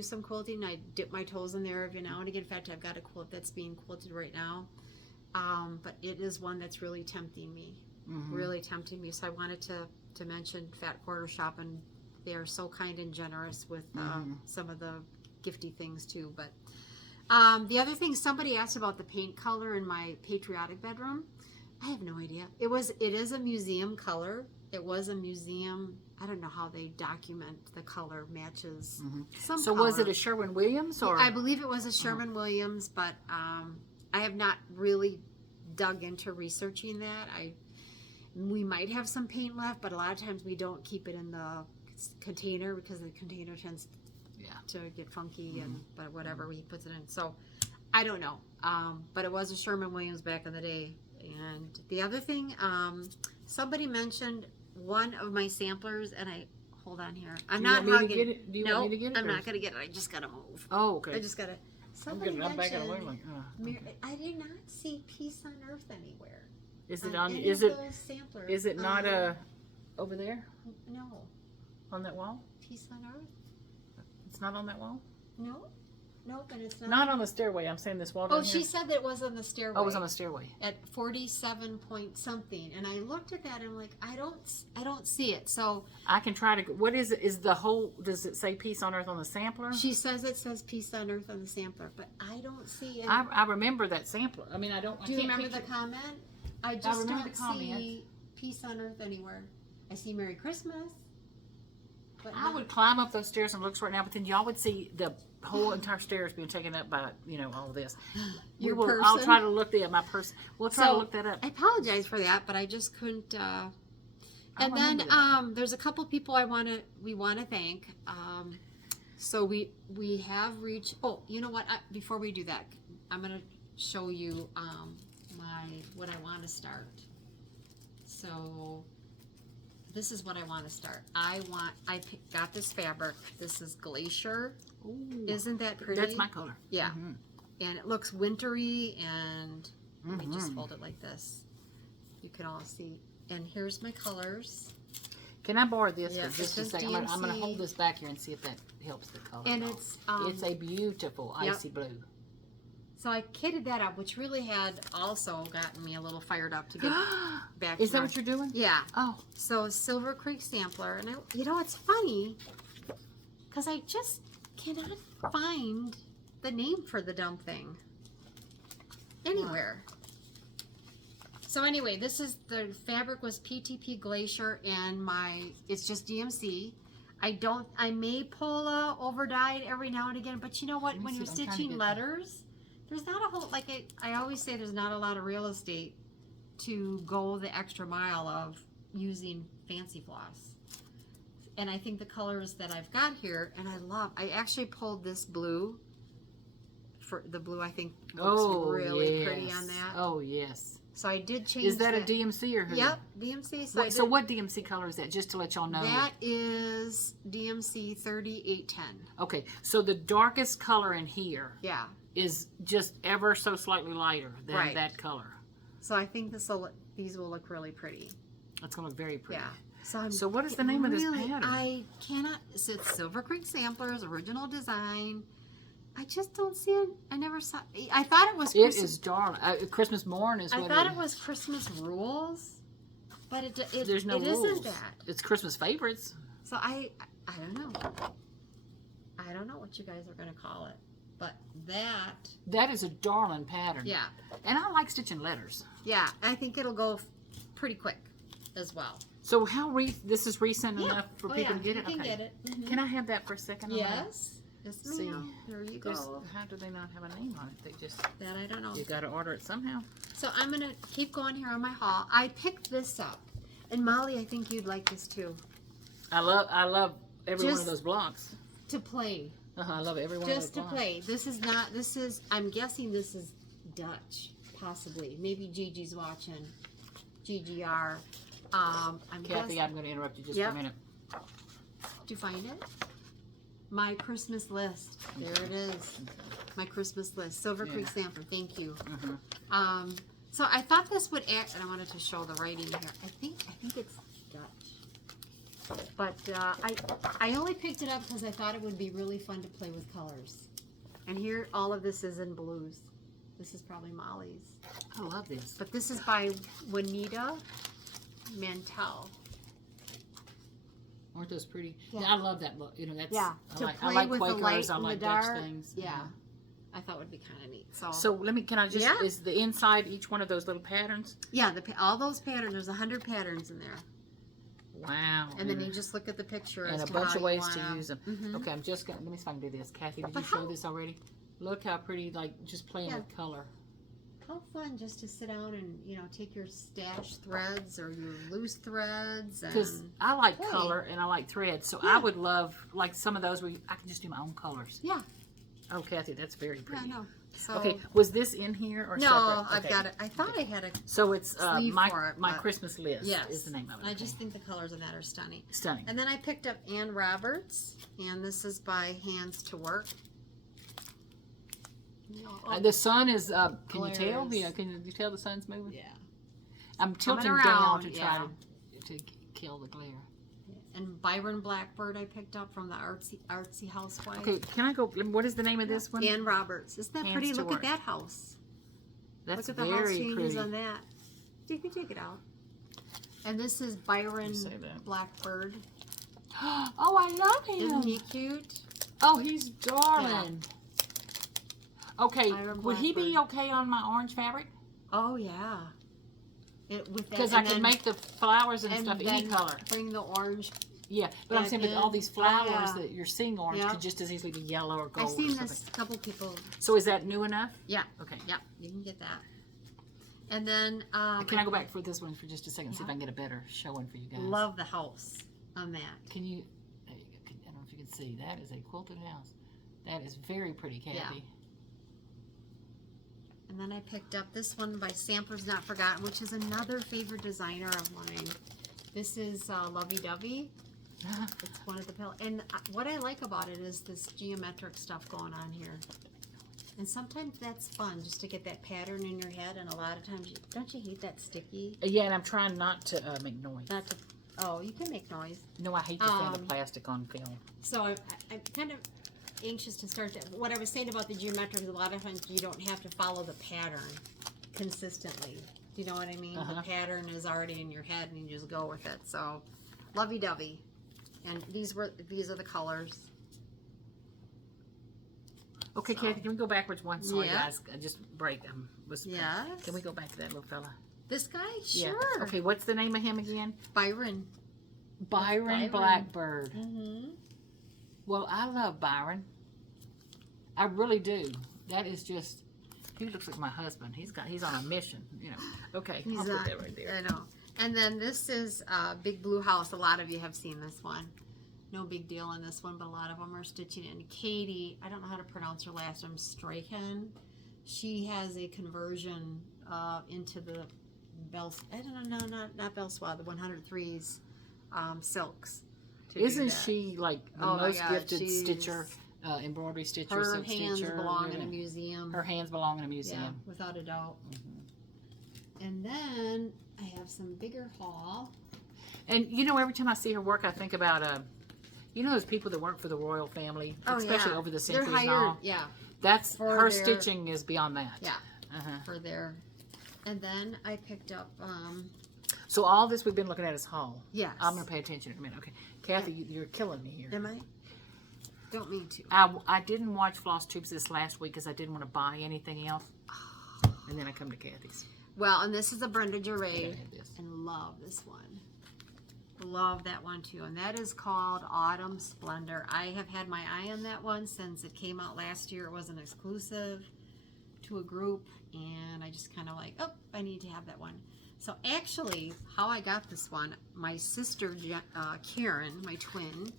some quilting. I dip my toes in there every now and again. In fact, I've got a quilt that's being quilted right now, but it is one that's really tempting me. Really tempting me. So I wanted to mention Fat Quarter Shop, and they are so kind and generous with some of the gifty things too. But the other thing, somebody asked about the paint color in my patriotic bedroom. I have no idea. It is a museum color. It was a museum. I don't know how they document the color matches. Some so color. Was it a Sherwin-Williams or? I believe it was a Sherwin-Williams, but I have not really dug into researching that. We might have some paint left, but a lot of times we don't keep it in the container because the container tends to get funky, but whatever he puts it in. So I don't know. But it was a Sherwin-Williams back in the day. And the other thing, somebody mentioned one of my samplers, and hold on here. I'm Do you not want me to hugging. get it? Do you want me to get it? I'm or- not gonna get it. I just gotta move. Oh, okay. I just gotta. Somebody I'm back mentioned. away like, okay. I did not see Peace on Earth anywhere. Is it on? Any Is of it? those samplers. Is it not over there No. on that wall? Peace on Earth? It's not on that wall. No. Nope, and it's not. Not on the stairway. I'm saying this wall down Oh, here. she said that it was on the stairway. Oh, it was on the stairway. At 47 point something, and I looked at that and I'm like, I don't see it. So I can try to. What is it? Is the whole? Does it say Peace on Earth on the sampler? she says it says Peace on Earth on the sampler, but I don't see it. I remember that sampler. I mean, I don't. Do you I can't remember the picture- comment? I just remember don't the comment. see Peace on Earth anywhere. I see Merry Christmas. But I would climb up those stairs and look right now, but then y'all would see the whole entire stairs being taken up by all of this. Your I'll person? try to look at my person. We'll try to look that up. I apologize for that, but I just couldn't. And then remember that. there's a couple people we want to thank. So we have reached. Oh, you know what? Before we do that, I'm gonna show you what I want to start. So this is what I want to start. I got this fabric. This is Glacier. Ooh, Isn't that pretty? that's my color. Yeah. Mhm. And it looks wintry, and let me just Mhm. fold it like this. You can all see. And here's my colors. Can I borrow this Yeah, for just a it says second? I'm gonna DMC. hold this back here and see if that helps the color. And at all. it's it's a beautiful yep. icy blue. So I kitted that up, which really had also gotten me a little fired up to get back. Is to that my- what you're doing? Yeah. Oh, So Silver Creek sampler, and it's funny because I just cannot find the name for the dumb thing anywhere. So anyway, the fabric was PTP Glacier, and it's just DMC. I may pull a overdyed every now and again, but you know what? Let me When see, you're I'm trying to stitching get letters, there's not a whole, I always say there's not a lot of real estate to go the extra mile of using fancy floss. And I think the colors that I've got here, and I actually pulled this blue. For the blue, I think looks really pretty on that. Oh, yes. So I did change. Is that a DMC or who? Yep, DMC. So, What DMC color is that? Just to let y'all know. that is DMC 3810. Okay, so the darkest color in here Yeah. is just ever so slightly lighter than Right. that color. So I think these will look really pretty. It's going to look very pretty. Yeah. So what is the name of this pattern? I cannot. So it's Silver Creek Samplers, original design. I just don't see it. I never saw. I thought it was. It Christmas, is darling. Christmas Morn is I what thought it was Christmas Rules, but There's no it rules. isn't that. It's Christmas favorites. So I don't know. I don't know what you guys are going to call it, but That is a darling pattern. yeah, And I like stitching letters. yeah. I think it'll go pretty quick as well. So this is recent enough for people to get you it? can Okay. get it. Mhm. Can I have that for a second? I'm gonna Yes. Yes, see. ma'am. There you There's- go. How do they not have a name on it? They just, That I don't know. you got to order it somehow. So I'm gonna keep going here on my haul. I picked this up, and Molly, I think you'd like this too. I love every one Just of those blocks. To play, I love every one of those just to blocks. play. This is. I'm guessing this is Dutch, possibly. Maybe Gigi's watching. GGR. I'm Kathy, guessing. I'm going to interrupt you just Yep. for a minute. Did you find it? My Christmas list. There it is. My Christmas list. Silver Yeah. Creek Sampler. Thank you. Mhm. So I thought this would act, and I wanted to show the writing here. I think it's Dutch. But I only picked it up because I thought it would be really fun to play with colors. And here, all of this is in blues. This is probably Molly's. I love this. But this is by Juanita Mantel. Aren't those pretty? Yeah. I love that look. That's Yeah, I to like play with Quakers. the light I and like the Dutch dark. things. Yeah, I thought would be kind of neat. So can I just? Yeah. Is the inside each one of those little patterns? Yeah, all those patterns. There's 100 patterns in there, Wow. and then you just look at the picture and as a to bunch how of you ways wanna, to use them. Mhm. Okay, I'm just gonna let me see if I can do this. Kathy, did But you show how- this already? Look how pretty, like just playing Yeah. with color. How fun just to sit down and take your stash threads or your loose threads Because and I like play. color and I like thread, so Yeah. I would love like some of those where I can just do my own colors. yeah, Oh, Kathy, that's very pretty. Yeah, no. So, Okay, was this in here or no, separate? I've got it. I thought I had a So it's sleeve for it, my but- Christmas list yes. is the name of it. I just think the colors on that are stunning. Stunning. And then I picked up Ann Roberts, and this is by Hands to Work. The sun is, can you tell? Glares. Yeah, can you tell the sun's moving? Yeah. I'm tilting Coming down around, to try yeah. to kill the glare. And Byron Blackbird I picked up from the artsy housewife. Okay, can I go? What is the name of this one? Ann Roberts. Isn't that Hands pretty? to Look Work. at that house. That's Look at the house very changes pretty. on that. You can take it out. And this is Byron Say that. Blackbird. Oh, I love him. Isn't he cute? Oh, he's darling. Okay, Byron would he be Blackbird. okay on my orange fabric? Oh yeah. Because I can make the flowers and stuff any then color. Bring the orange. Yeah, but I'm that saying with all in. these flowers Yeah. that you're seeing orange Yep. could just as easily be yellow or gold I've seen or something. this couple people. So is that new enough? Yeah. Okay. Yeah, you can get that. And then Can I go back for this one for just a second and see if Yeah. I can get a better showing for you guys? love the house on that. Can you? There you go. I don't know if you can see. That is a quilted house. That is very pretty, Kathy. And then I picked up this one by Samplers Not Forgotten, which is another favorite designer of mine. This is Lovey Dovey. It's one of the pillows. And what I like about it is this geometric stuff going on here. And sometimes that's fun, just to get that pattern in your head. And a lot of times, don't you hate that sticky? Yeah, and I'm trying not to make noise. Not to, oh, you can make noise. No, I hate the sound of plastic on film. So I'm kind of anxious to start that. What I was saying about the geometric is a lot of times you don't have to follow the pattern consistently. Do you know what I mean? The pattern is already in your head and you just go with it. So lovey dovey. And these are the colors. Okay, So- Kathy, can we go backwards one? Sorry, Yeah. guys. I just break. Yes. Can we go back to that little fella? This guy? Yeah. Sure. Okay, what's the name of him again? Byron. Byron Blackbird. Mm-hmm. Well, I love Byron. I really do. That is just. He looks like my husband. He's on a mission. You know. Okay, I'll put that right there. I know. And then this is Big Blue House. A lot of you have seen this one. No big deal on this one, but a lot of them are stitching in. Katie, I don't know how to pronounce her last name, Strachan. She has a conversion into the I don't know, not Belswa, the 103s silks. Isn't she like the Oh my most God, gifted she's- stitcher, embroidery stitcher, Her silk hands stitcher? belong in a Yeah. museum. Her hands belong in a Yeah, museum. without a doubt. And then I have some bigger haul. And you know, every time I see her work, I think about you know, those people that work for the royal family, especially over the They're centuries and hired, all. yeah, That's for her their- stitching is beyond that. yeah, Uh-huh. for their. And then I picked up, So all this we've been looking at is haul. yes. I'm gonna pay attention in a minute. Okay, Kathy, you're killing me here. Am I? Don't mean to. I didn't watch Flosstube this last week because I didn't want to buy anything else. And then I come to Kathy's. Well, and this is a Brenda I Gervais, gotta have this. and love this one. Love that one too, and that is called Autumn Splendor. I have had my eye on that one since it came out last year. It was an exclusive to a group, and I just kind of like, oh, I need to have that one. So actually, how I got this one, my sister Karen, my twin,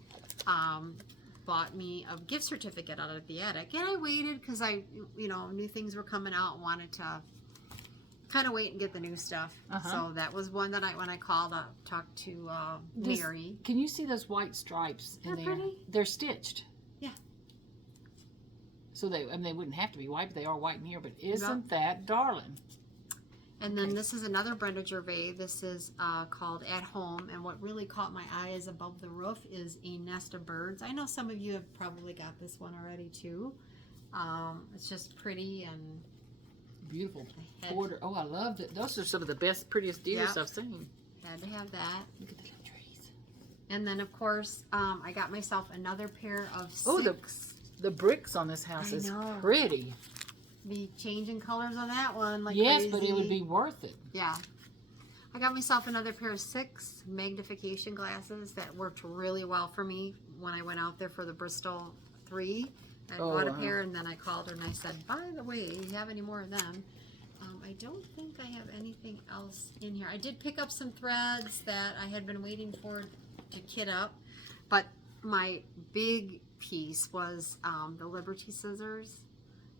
bought me a gift certificate out of the attic, and I waited because I, knew things were coming out and wanted to kind of wait and get the new stuff. So that was one that when I called up, talked to Mary. Can you see those white stripes in They're there? pretty. They're stitched. Yeah. So they wouldn't have to be white, but they are white in here. But isn't that darling? And then this is another Brenda Gervais. This is called At Home. And what really caught my eye is above the roof is a nest of birds. I know some of you have probably got this one already too. It's just pretty and Beautiful had- border. Oh, I love it. Those are some of the best, prettiest deers Yep. I've seen. had to have that. Look at the little trees. And then of course I got myself another pair of Oh, six. the bricks on this house I is know. pretty. Be changing colors on that one like Yes, crazy. but it would be worth it. Yeah. I got myself another pair of 6 magnification glasses that worked really well for me when I went out there for the Bristol 3. I bought a pair and then I called her and I said, by the way, do you have any more of them? I don't think I have anything else in here. I did pick up some threads that I had been waiting for to kit up, but my big piece was the Liberty scissors.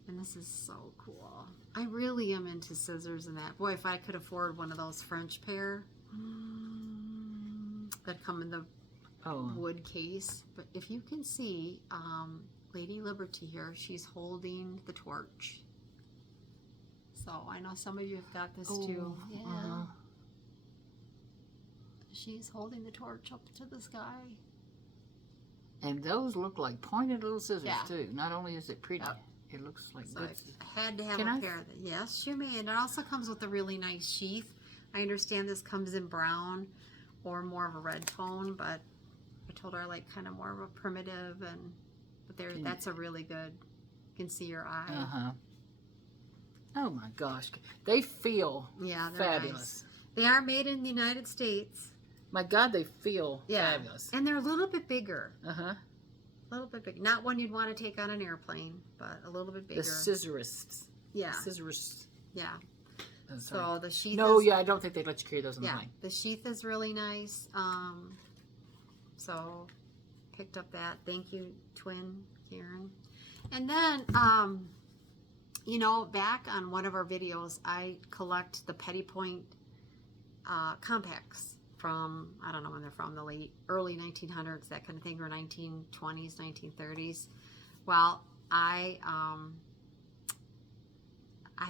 And this is so cool. I really am into scissors and that. Boy, if I could afford one of those French pear that come in the wood case. But if you can see Lady Liberty here, she's holding the torch. So I know some of you have got this too. Yeah. She's holding the torch up to the sky. And those look like pointed little scissors too. Not only is it pretty, it looks like good. I had to have a pair of them. Yes, you may. And it also comes with a really nice sheath. I understand this comes in brown or more of a red tone, but I told her I like kind of more of a primitive, but that's a really good. You can see your eye. Oh my gosh, they feel fabulous. Nice. They are made in the United States. My God, they feel fabulous. And they're a little bit bigger. A little bit big. Not one you'd want to take on an airplane, but a little bit bigger. The scissorists. Yeah. Scissorists. Yeah. Oh, so the sheath I don't think they'd let you carry those on the plane. The sheath is really nice. So picked up that. Thank you, twin Karen. And then, you know, back on one of our videos, I collect the Petty Point compacts from, I don't know when they're from, the early 1900s, that kind of thing, or 1920s, 1930s. Well, I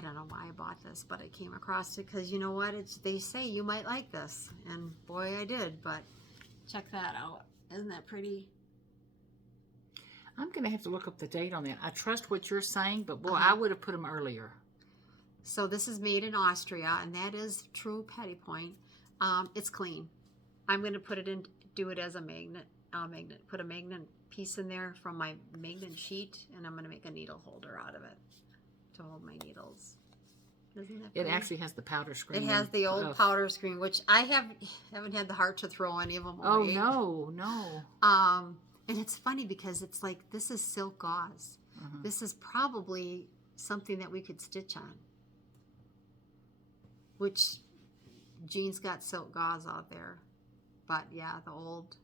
don't know why I bought this, but I came across it because, you know what, they say you might like this, and boy, I did. But check that out. Isn't that pretty? I'm going to have to look up the date on that. I trust what you're saying, but boy, I would have put them earlier. So this is made in Austria, and that is true Petty Point. It's clean. I'm going to put it in, do it as a magnet. Put a magnet piece in there from my magnet sheet, and I'm going to make a needle holder out of it to hold my needles. Isn't that pretty? It actually has the powder screen. It has the old powder screen, which I haven't had the heart to throw any of them away. Oh, no. And it's funny because it's like, this is silk gauze. This is probably something that we could stitch on. Which, Jean's got silk gauze out there. But yeah, the old.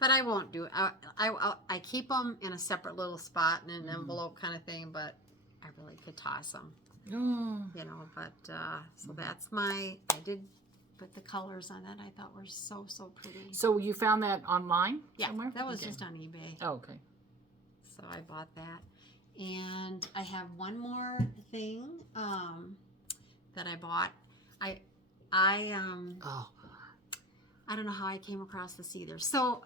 But I won't do it. I keep them in a separate little spot in an envelope kind of thing, but I really could toss them. You know, but so that's I did put the colors on that. I thought were so pretty. So you found that online somewhere? That was just on eBay. Oh, okay. So I bought that. And I have one more thing that I bought. I don't know how I came across this either. So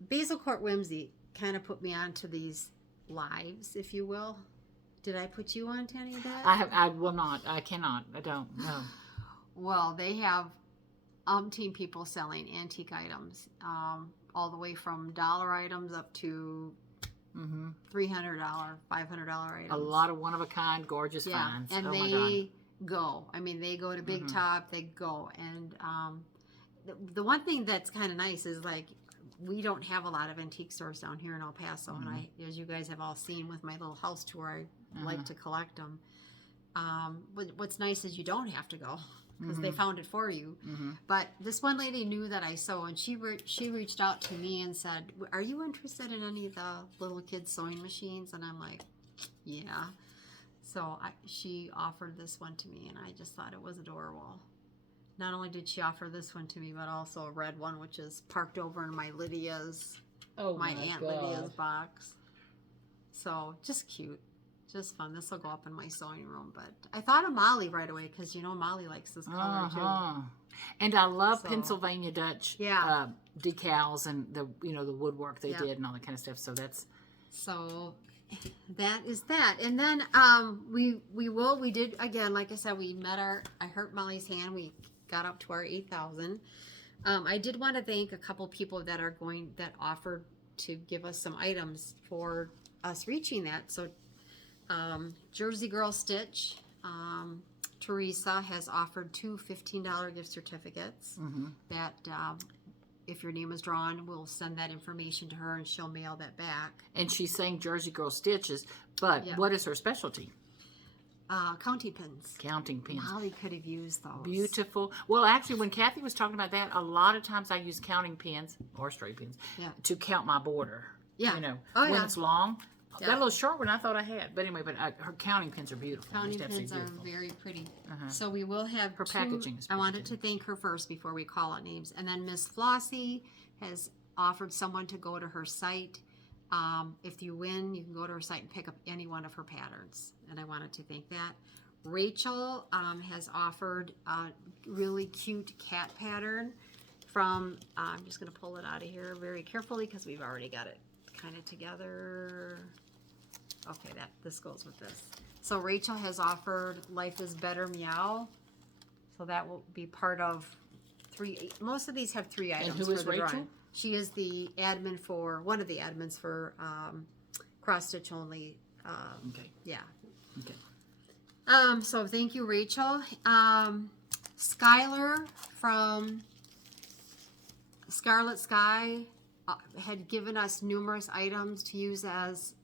Basil Court Whimsy kind of put me onto these lives, if you will. Did I put you on to any of that? I will not. I cannot. I don't. No. Well, they have umpteen people selling antique items, all the way from dollar items up to $300, $500 items. A lot of one-of-a-kind, gorgeous finds. And they go. I mean, they go to Big Top. They go. And the one thing that's kind of nice is, like, we don't have a lot of antique stores down here in El Paso. And as you guys have all seen with my little house tour, I like to collect them. But what's nice is you don't have to go because they found it for you. But this one lady knew that I sew, and she reached out to me and said, "Are you interested in any of the little kids sewing machines?" And I'm like, "Yeah." So she offered this one to me, and I just thought it was adorable. Not only did she offer this one to me, but also a red one, which is parked over in my Aunt Lydia's box. So just cute, just fun. This will go up in my sewing room. But I thought of Molly right away because you know Molly likes this color too. And I love Pennsylvania Dutch decals and the woodwork they did and all that kind of stuff. So that is that. And then we did again, like I said, I hurt Molly's hand. We got up to our 8,000. I did want to thank a couple people that offered to give us some items for us reaching that. So Jersey Girl Stitch, Teresa has offered 2 $15 gift certificates that if your name is drawn, we'll send that information to her and she'll mail that back. And she's saying Jersey Girl Stitches, but what is her specialty? counting pins. Counting pins. Molly could have used those. Beautiful. Well, actually, when Kathy was talking about that, a lot of times I use counting pins or straight pins to count my border. Yeah. You know, Oh, when yeah. it's long. Yeah. Got a little short one I thought I had. But anyway, her counting pins are beautiful. Counting Just pins are beautiful. very pretty. So we will have Her packaging is I pretty wanted too. to thank her first before we call out names. And then Miss Flossy has offered someone to go to her site. If you win, you can go to her site and pick up any one of her patterns. And I wanted to thank that. Rachel has offered a really cute cat pattern from, I'm just going to pull it out of here very carefully because we've already got it kind of together. Okay, this goes with this. So Rachel has offered Life is Better Meow. So that will be part of 3. Most of these have 3 items. And who is for the Rachel? drawing. She is the admin for, one of the admins for Cross Stitch Only. Okay. Yeah. Okay. So thank you, Rachel. Skylar from Scarlet Sky had given us numerous items to use as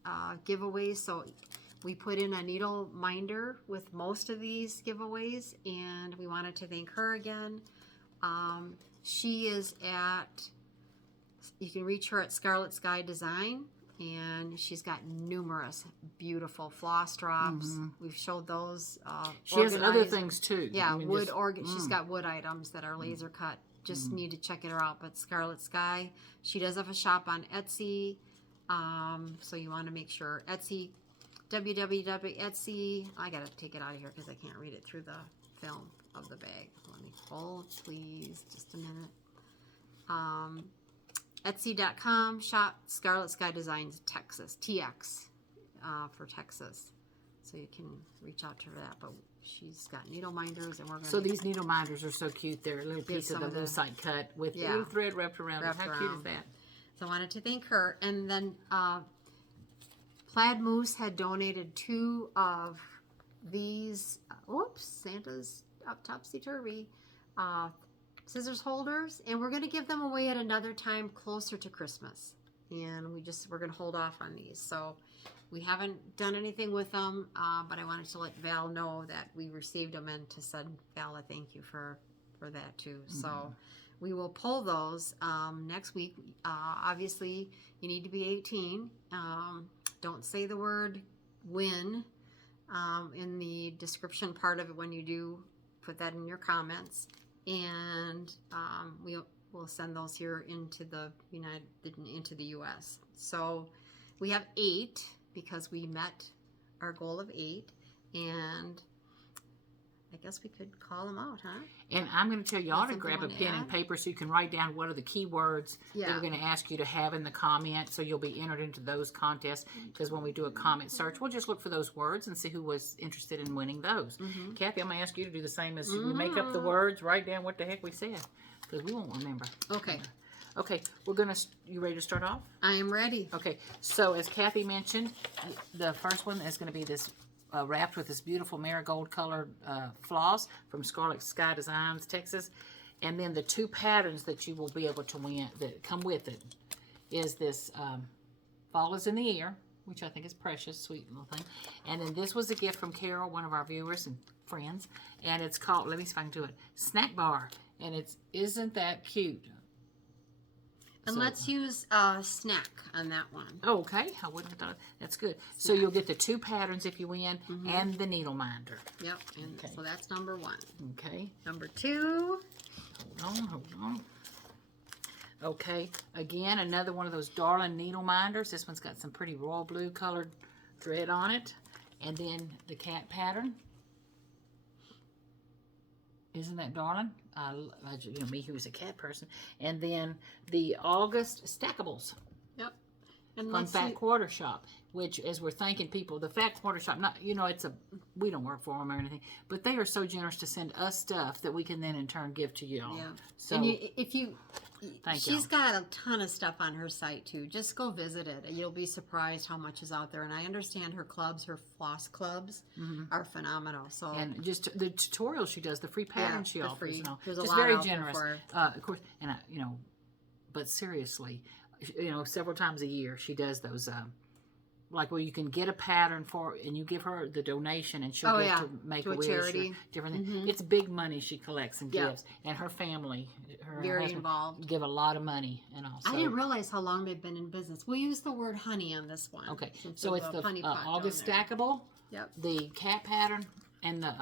giveaways. So we put in a needle minder with most of these giveaways, and we wanted to thank her again. She is you can reach her at Scarlet Sky Design, and she's got numerous beautiful floss drops. We've showed those. She has other organized. things too. Yeah, I mean, wood just- she's got wood items that are laser cut. Just need to check it out. But Scarlet Sky, she does have a shop on Etsy. So you want to make sure Etsy, www.etsy. I gotta take it out of here because I can't read it through the film of the bag. Let me hold, please, just a minute. Etsy.com shop Scarlet Sky Designs Texas TX for Texas. So you can reach out to her for that. But she's got needle minders, and we're gonna. So these needle minders are so cute. They're a little piece of the lucite cut with a little thread wrapped around it. How cute is that? So I wanted to thank her. And then Plaid Moose had donated 2 of these. Santa's up topsy-turvy. Scissors holders, and we're going to give them away at another time closer to Christmas. And we're going to hold off on these. So we haven't done anything with them, but I wanted to let Val know that we received them and to send Val a thank you for that too. So we will pull those next week. Obviously, you need to be 18. Don't say the word win in the description part of it when you do. Put that in your comments. And we'll send those here into the U.S. So we have 8 because we met our goal of 8, and I guess we could call them out, huh? And I'm going to tell y'all to Something grab a wanna pen and add? paper so you can write down what are the keywords that Yeah. we're going to ask you to have in the comment, so you'll be entered into those contests. Because when we do a comment search, we'll just look for those words and see who was interested in winning those. Kathy, I'm going to ask you to do the same as we make up the words, write down what the heck we said, because we won't remember. Okay. Okay, you ready to start off? I am ready. Okay, so as Kathy mentioned, the first one is going to be this wrapped with this beautiful marigold colored floss from Scarlet Sky Designs, Texas. And then the 2 patterns that you will be able to win that come with it is this Fall is in the Air, which I think is precious, sweet little thing. And then this was a gift from Carol, one of our viewers and friends. And it's called, let me see if I can do it, Snack Bar. And isn't that cute? And So- let's use snack on that one. Oh, okay. I wouldn't have thought. That's good. So you'll get the 2 patterns if you win, and the needle minder. Yep. And so that's number 1. Okay. Number 2. Hold on. Okay. Again, another one of those darling needle minders. This one's got some pretty royal blue colored thread on it, and then the cat pattern. Isn't that darling? Me who's a cat person. And then the August Stackables Yep. And from Fat Quarter Shop, which, as we're thanking people, the Fat Quarter Shop, we don't work for them or anything, but they are so generous to send us stuff that we can then in turn give to you all. Yeah. So, and Thank she's y'all. got a ton of stuff on her site too. Just go visit it. You'll be surprised how much is out there. And I understand her clubs, her floss clubs, are phenomenal. So and just the tutorials she does, the free patterns she they're offers, free. and all, There's a just lot very out there generous. for Of course, and but seriously, several times a year she does those like where you can get a pattern for, and you give her the donation, and she'll give to make to a a wish charity. or different things. It's big money she collects and gives, and her family, her Very husband, involved. give a lot of money and all. So, I didn't realize how long they've been in business. We'll use the word honey on this one. okay, since so there's it's a the honey pot down August there. stackable, Yep. the cat pattern, and the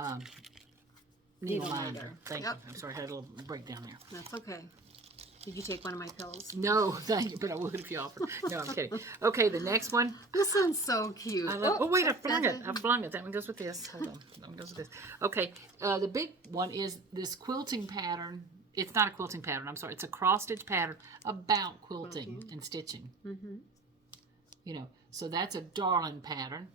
needle minder. Thank Yep. you. I'm sorry, I had a little breakdown there. That's okay. Did you take one of my pills? No, thank you, but I would if you offered. No, I'm kidding. Okay, the next one. This one's so cute. Oh, wait, I flung it. I flung it. That one goes with this. Hold on. That one goes with this. Okay, the big one is this quilting pattern. It's not a quilting pattern. I'm sorry. It's a cross-stitch pattern about quilting and stitching. Mm-hmm. You know, so that's a darling pattern.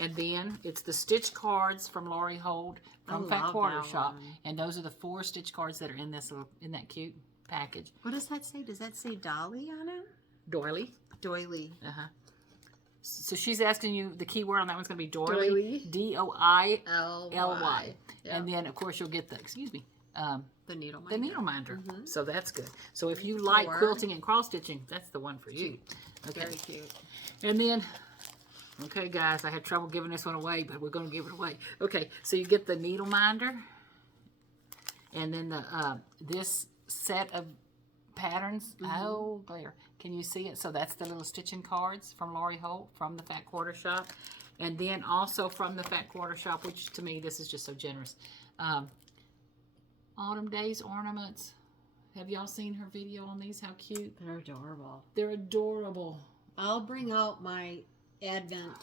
And then it's the stitch cards from Lori Holt from Fat love Quarter that Shop. one. And those are the 4 stitch cards that are in this little, in that cute package. What does that say? Does that say Dolly on it? Doily. Doily. Uh-huh. So she's asking you, the key word on that one's going to be doily. Doily. D-O-I-L-Y. L-Y. Yep. And then, of course, you'll get the, The needle minder. the needle minder. So that's good. So if you like quilting and cross-stitching, that's the one for you. Okay. Very cute. And then, okay, guys, I had trouble giving this one away, but we're going to give it away. Okay, so you get the needle minder. And then the this set of patterns. Oh, there. Can you see it? So that's the little stitching cards from Lori Holt from the Fat Quarter Shop. And then also from the Fat Quarter Shop, which to me, this is just so generous. Autumn Days ornaments. Have y'all seen her video on these? How cute. They're adorable. They're adorable. I'll bring out my Advent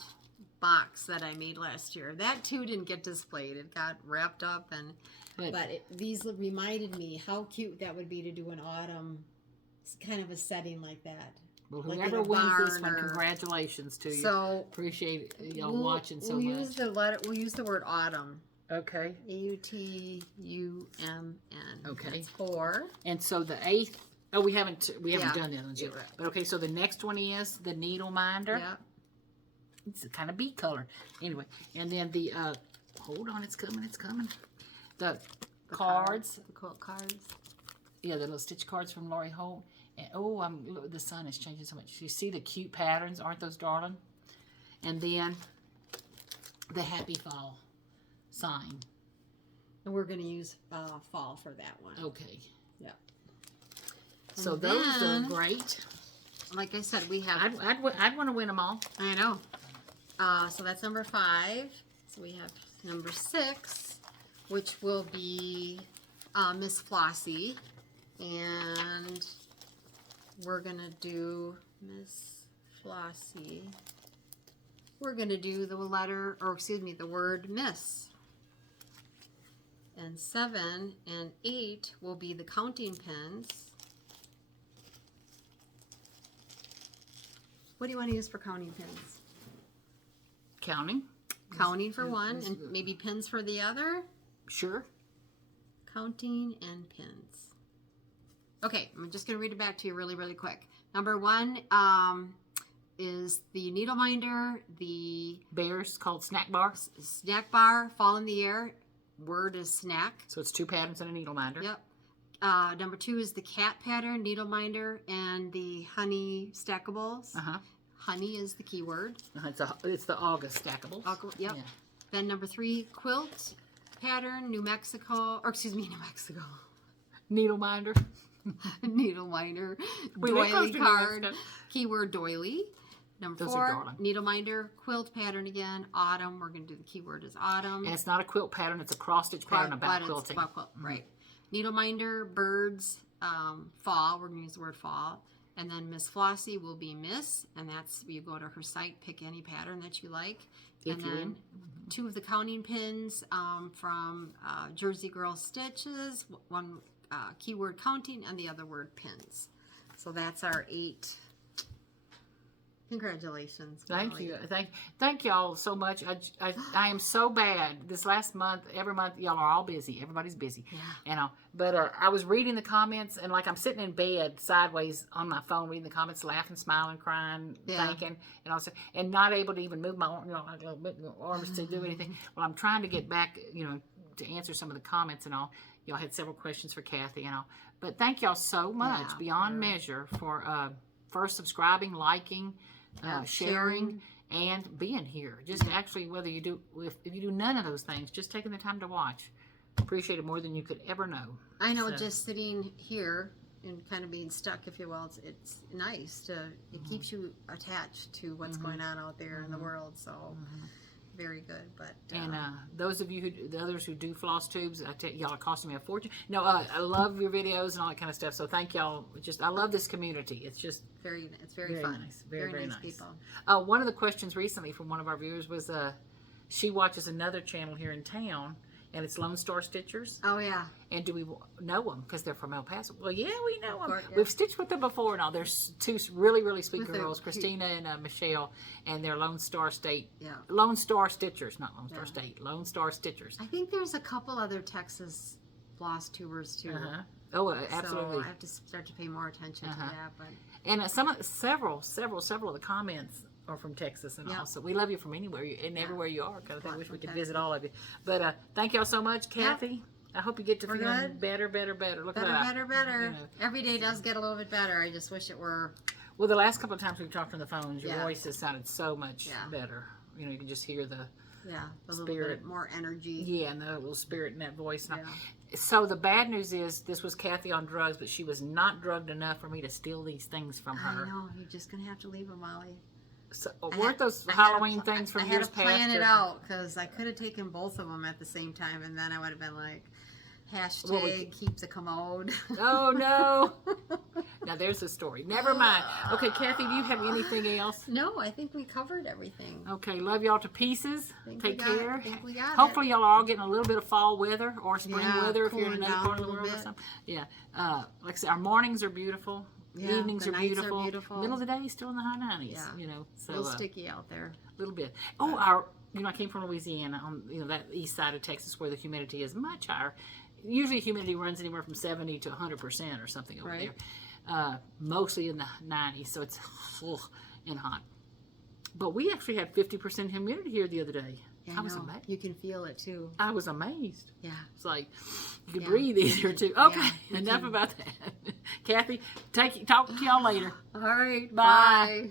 box that I made last year. That too didn't get displayed. It got wrapped up, and these reminded me how cute that would be to do an autumn kind of a setting like that. Well, Like whoever in a wins this barn one, or- congratulations to you. So Appreciate y'all watching so we'll much. Use the letter. We'll use the word autumn. Okay. AUTUMN. Okay. That's 4. And so the 8th. Oh, we haven't Yeah. done the other ones yet. You're right. But okay, so the next one is the needle minder. Yeah. It's a kind of beet color. Anyway, and then the hold on, it's coming. The cards. The quilt cards. Yeah, the little stitch cards from Lori Holt. And oh, the sun is changing so much. You see the cute patterns, aren't those darling? And then the happy fall sign. And we're going to use fall for that one. Okay. Yeah. So And those are then- great. Like I said, we have. I'd want to win them all. I know. So that's number 5. So we have number 6, which will be Miss Flossy. And we're going to do Miss Flossy. We're going to do the word Miss. And 7 and 8 will be the counting pins. What do you want to use for counting pins? Counting. Counting for one, and maybe pins for the other? Sure. Counting and pins. Okay, I'm just going to read it back to you really, really quick. Number 1 is the needle minder, the Bears called snack bar. snack bar, fall in the air. Word is snack. So it's 2 patterns and a needle minder. Yep. Number 2 is the cat pattern, needle minder, and the honey stackables. Uh-huh. Honey is the key word. It's the August stackables. Yep. Yeah. Then number 3, quilt pattern, New Mexico. Needle minder. Needle minder. We went close Doily to New card. Mexico. Keyword doily. Number Those 4, are darling. needle minder, quilt pattern again, autumn. We're going to do the keyword is autumn. And it's not a quilt pattern, it's a cross-stitch pattern about But quilting. it's about quilt, right. Needle minder, birds, fall. We're going to use the word fall. And then Miss Flossy will be Miss, and that's you go to her site, pick any pattern that you like. If And you're then in. 2 of the counting pins from Jersey Girl Stitches, one keyword counting and the other word pins. So that's our 8. Congratulations. Thank Molly. you. Thank y'all so much. I am so bad. This last month, every month, y'all are all busy. Everybody's busy. Yeah. But I was reading the comments, and like I'm sitting in bed sideways on my phone reading the comments, laughing, smiling, crying, thinking, and also, and not able to even move my arms to do anything. Well, I'm trying to get back, to answer some of the comments and all. Y'all had several questions for Kathy and all. But thank y'all so much, beyond measure, for first subscribing, liking, sharing, and being here. Just actually, whether you do, if you do none of those things, just taking the time to watch. Appreciate it more than you could ever know. I know, just sitting here and kind of being stuck, if you will, it's nice to, it keeps you attached to what's going on out there in the world, so very good. But and those of you the others who do floss tubes, I tell y'all, it costs me a fortune. No, I love your videos and all that kind of stuff, so thank y'all. I love this community. It's just very fun. Nice. Very nice people. One of the questions recently from one of our viewers was she watches another channel here in town, and it's Lone Star Stitchers. Oh, yeah. And do we know them? Because they're from El Paso. Well, yeah, we know them. Course, yeah. We've stitched with them before and all. There's two really sweet girls, Christina and Michelle, and they're Lone Star State. Yeah. Lone Star Stitchers, not Lone Star State. Lone Star Stitchers. I think there's a couple other Texas floss tubers, too. Oh, absolutely. So I have to start to pay more attention to that. But and several of the comments are from Texas and all. So we love you from anywhere and everywhere you are. Kind of thing. Wish we could visit all of you. But thank y'all so much, Kathy. I hope you get to feel better. Look at that. Better. You know. Every day does get a little bit better. I just wish it were. Well, the last couple of times we've talked on the phones, your voice has sounded so much better. You know, you can just hear the a spirit, little bit more energy. Yeah, and the little spirit in that voice. So the bad news is this was Kathy on drugs, but she was not drugged enough for me to steal these things from her. I know. You're just gonna have to leave them, Molly. So, weren't those Halloween things from years past? I had to plan it out because I could have taken both of them at the same time, and then I would have been like, hashtag keep the commode. Oh, no. Now, there's a story. Never mind. Okay, Kathy, do you have anything else? No, I think we covered everything. Okay, love y'all to pieces. Take care. I think we got Hopefully, y'all are all getting a little bit of fall weather or spring weather if you're in another part of the world or something. Yeah. Like I said, our mornings are beautiful. Yeah, evenings are beautiful. Middle of the day is still in the high 90s. Yeah. You know, so a little sticky out there. A little bit. Oh, I came from Louisiana, on that east side of Texas where the humidity is much higher. Usually, humidity runs anywhere from 70 to 100% or something over there. Mostly in the 90s, so it's and hot. But we actually had 50% humidity here the other day. Yeah, I was amazed. You can feel it too. I was amazed. Yeah. It's like you can breathe easier too. Okay, enough about that. Kathy, talk to y'all later. All right. Bye. Bye.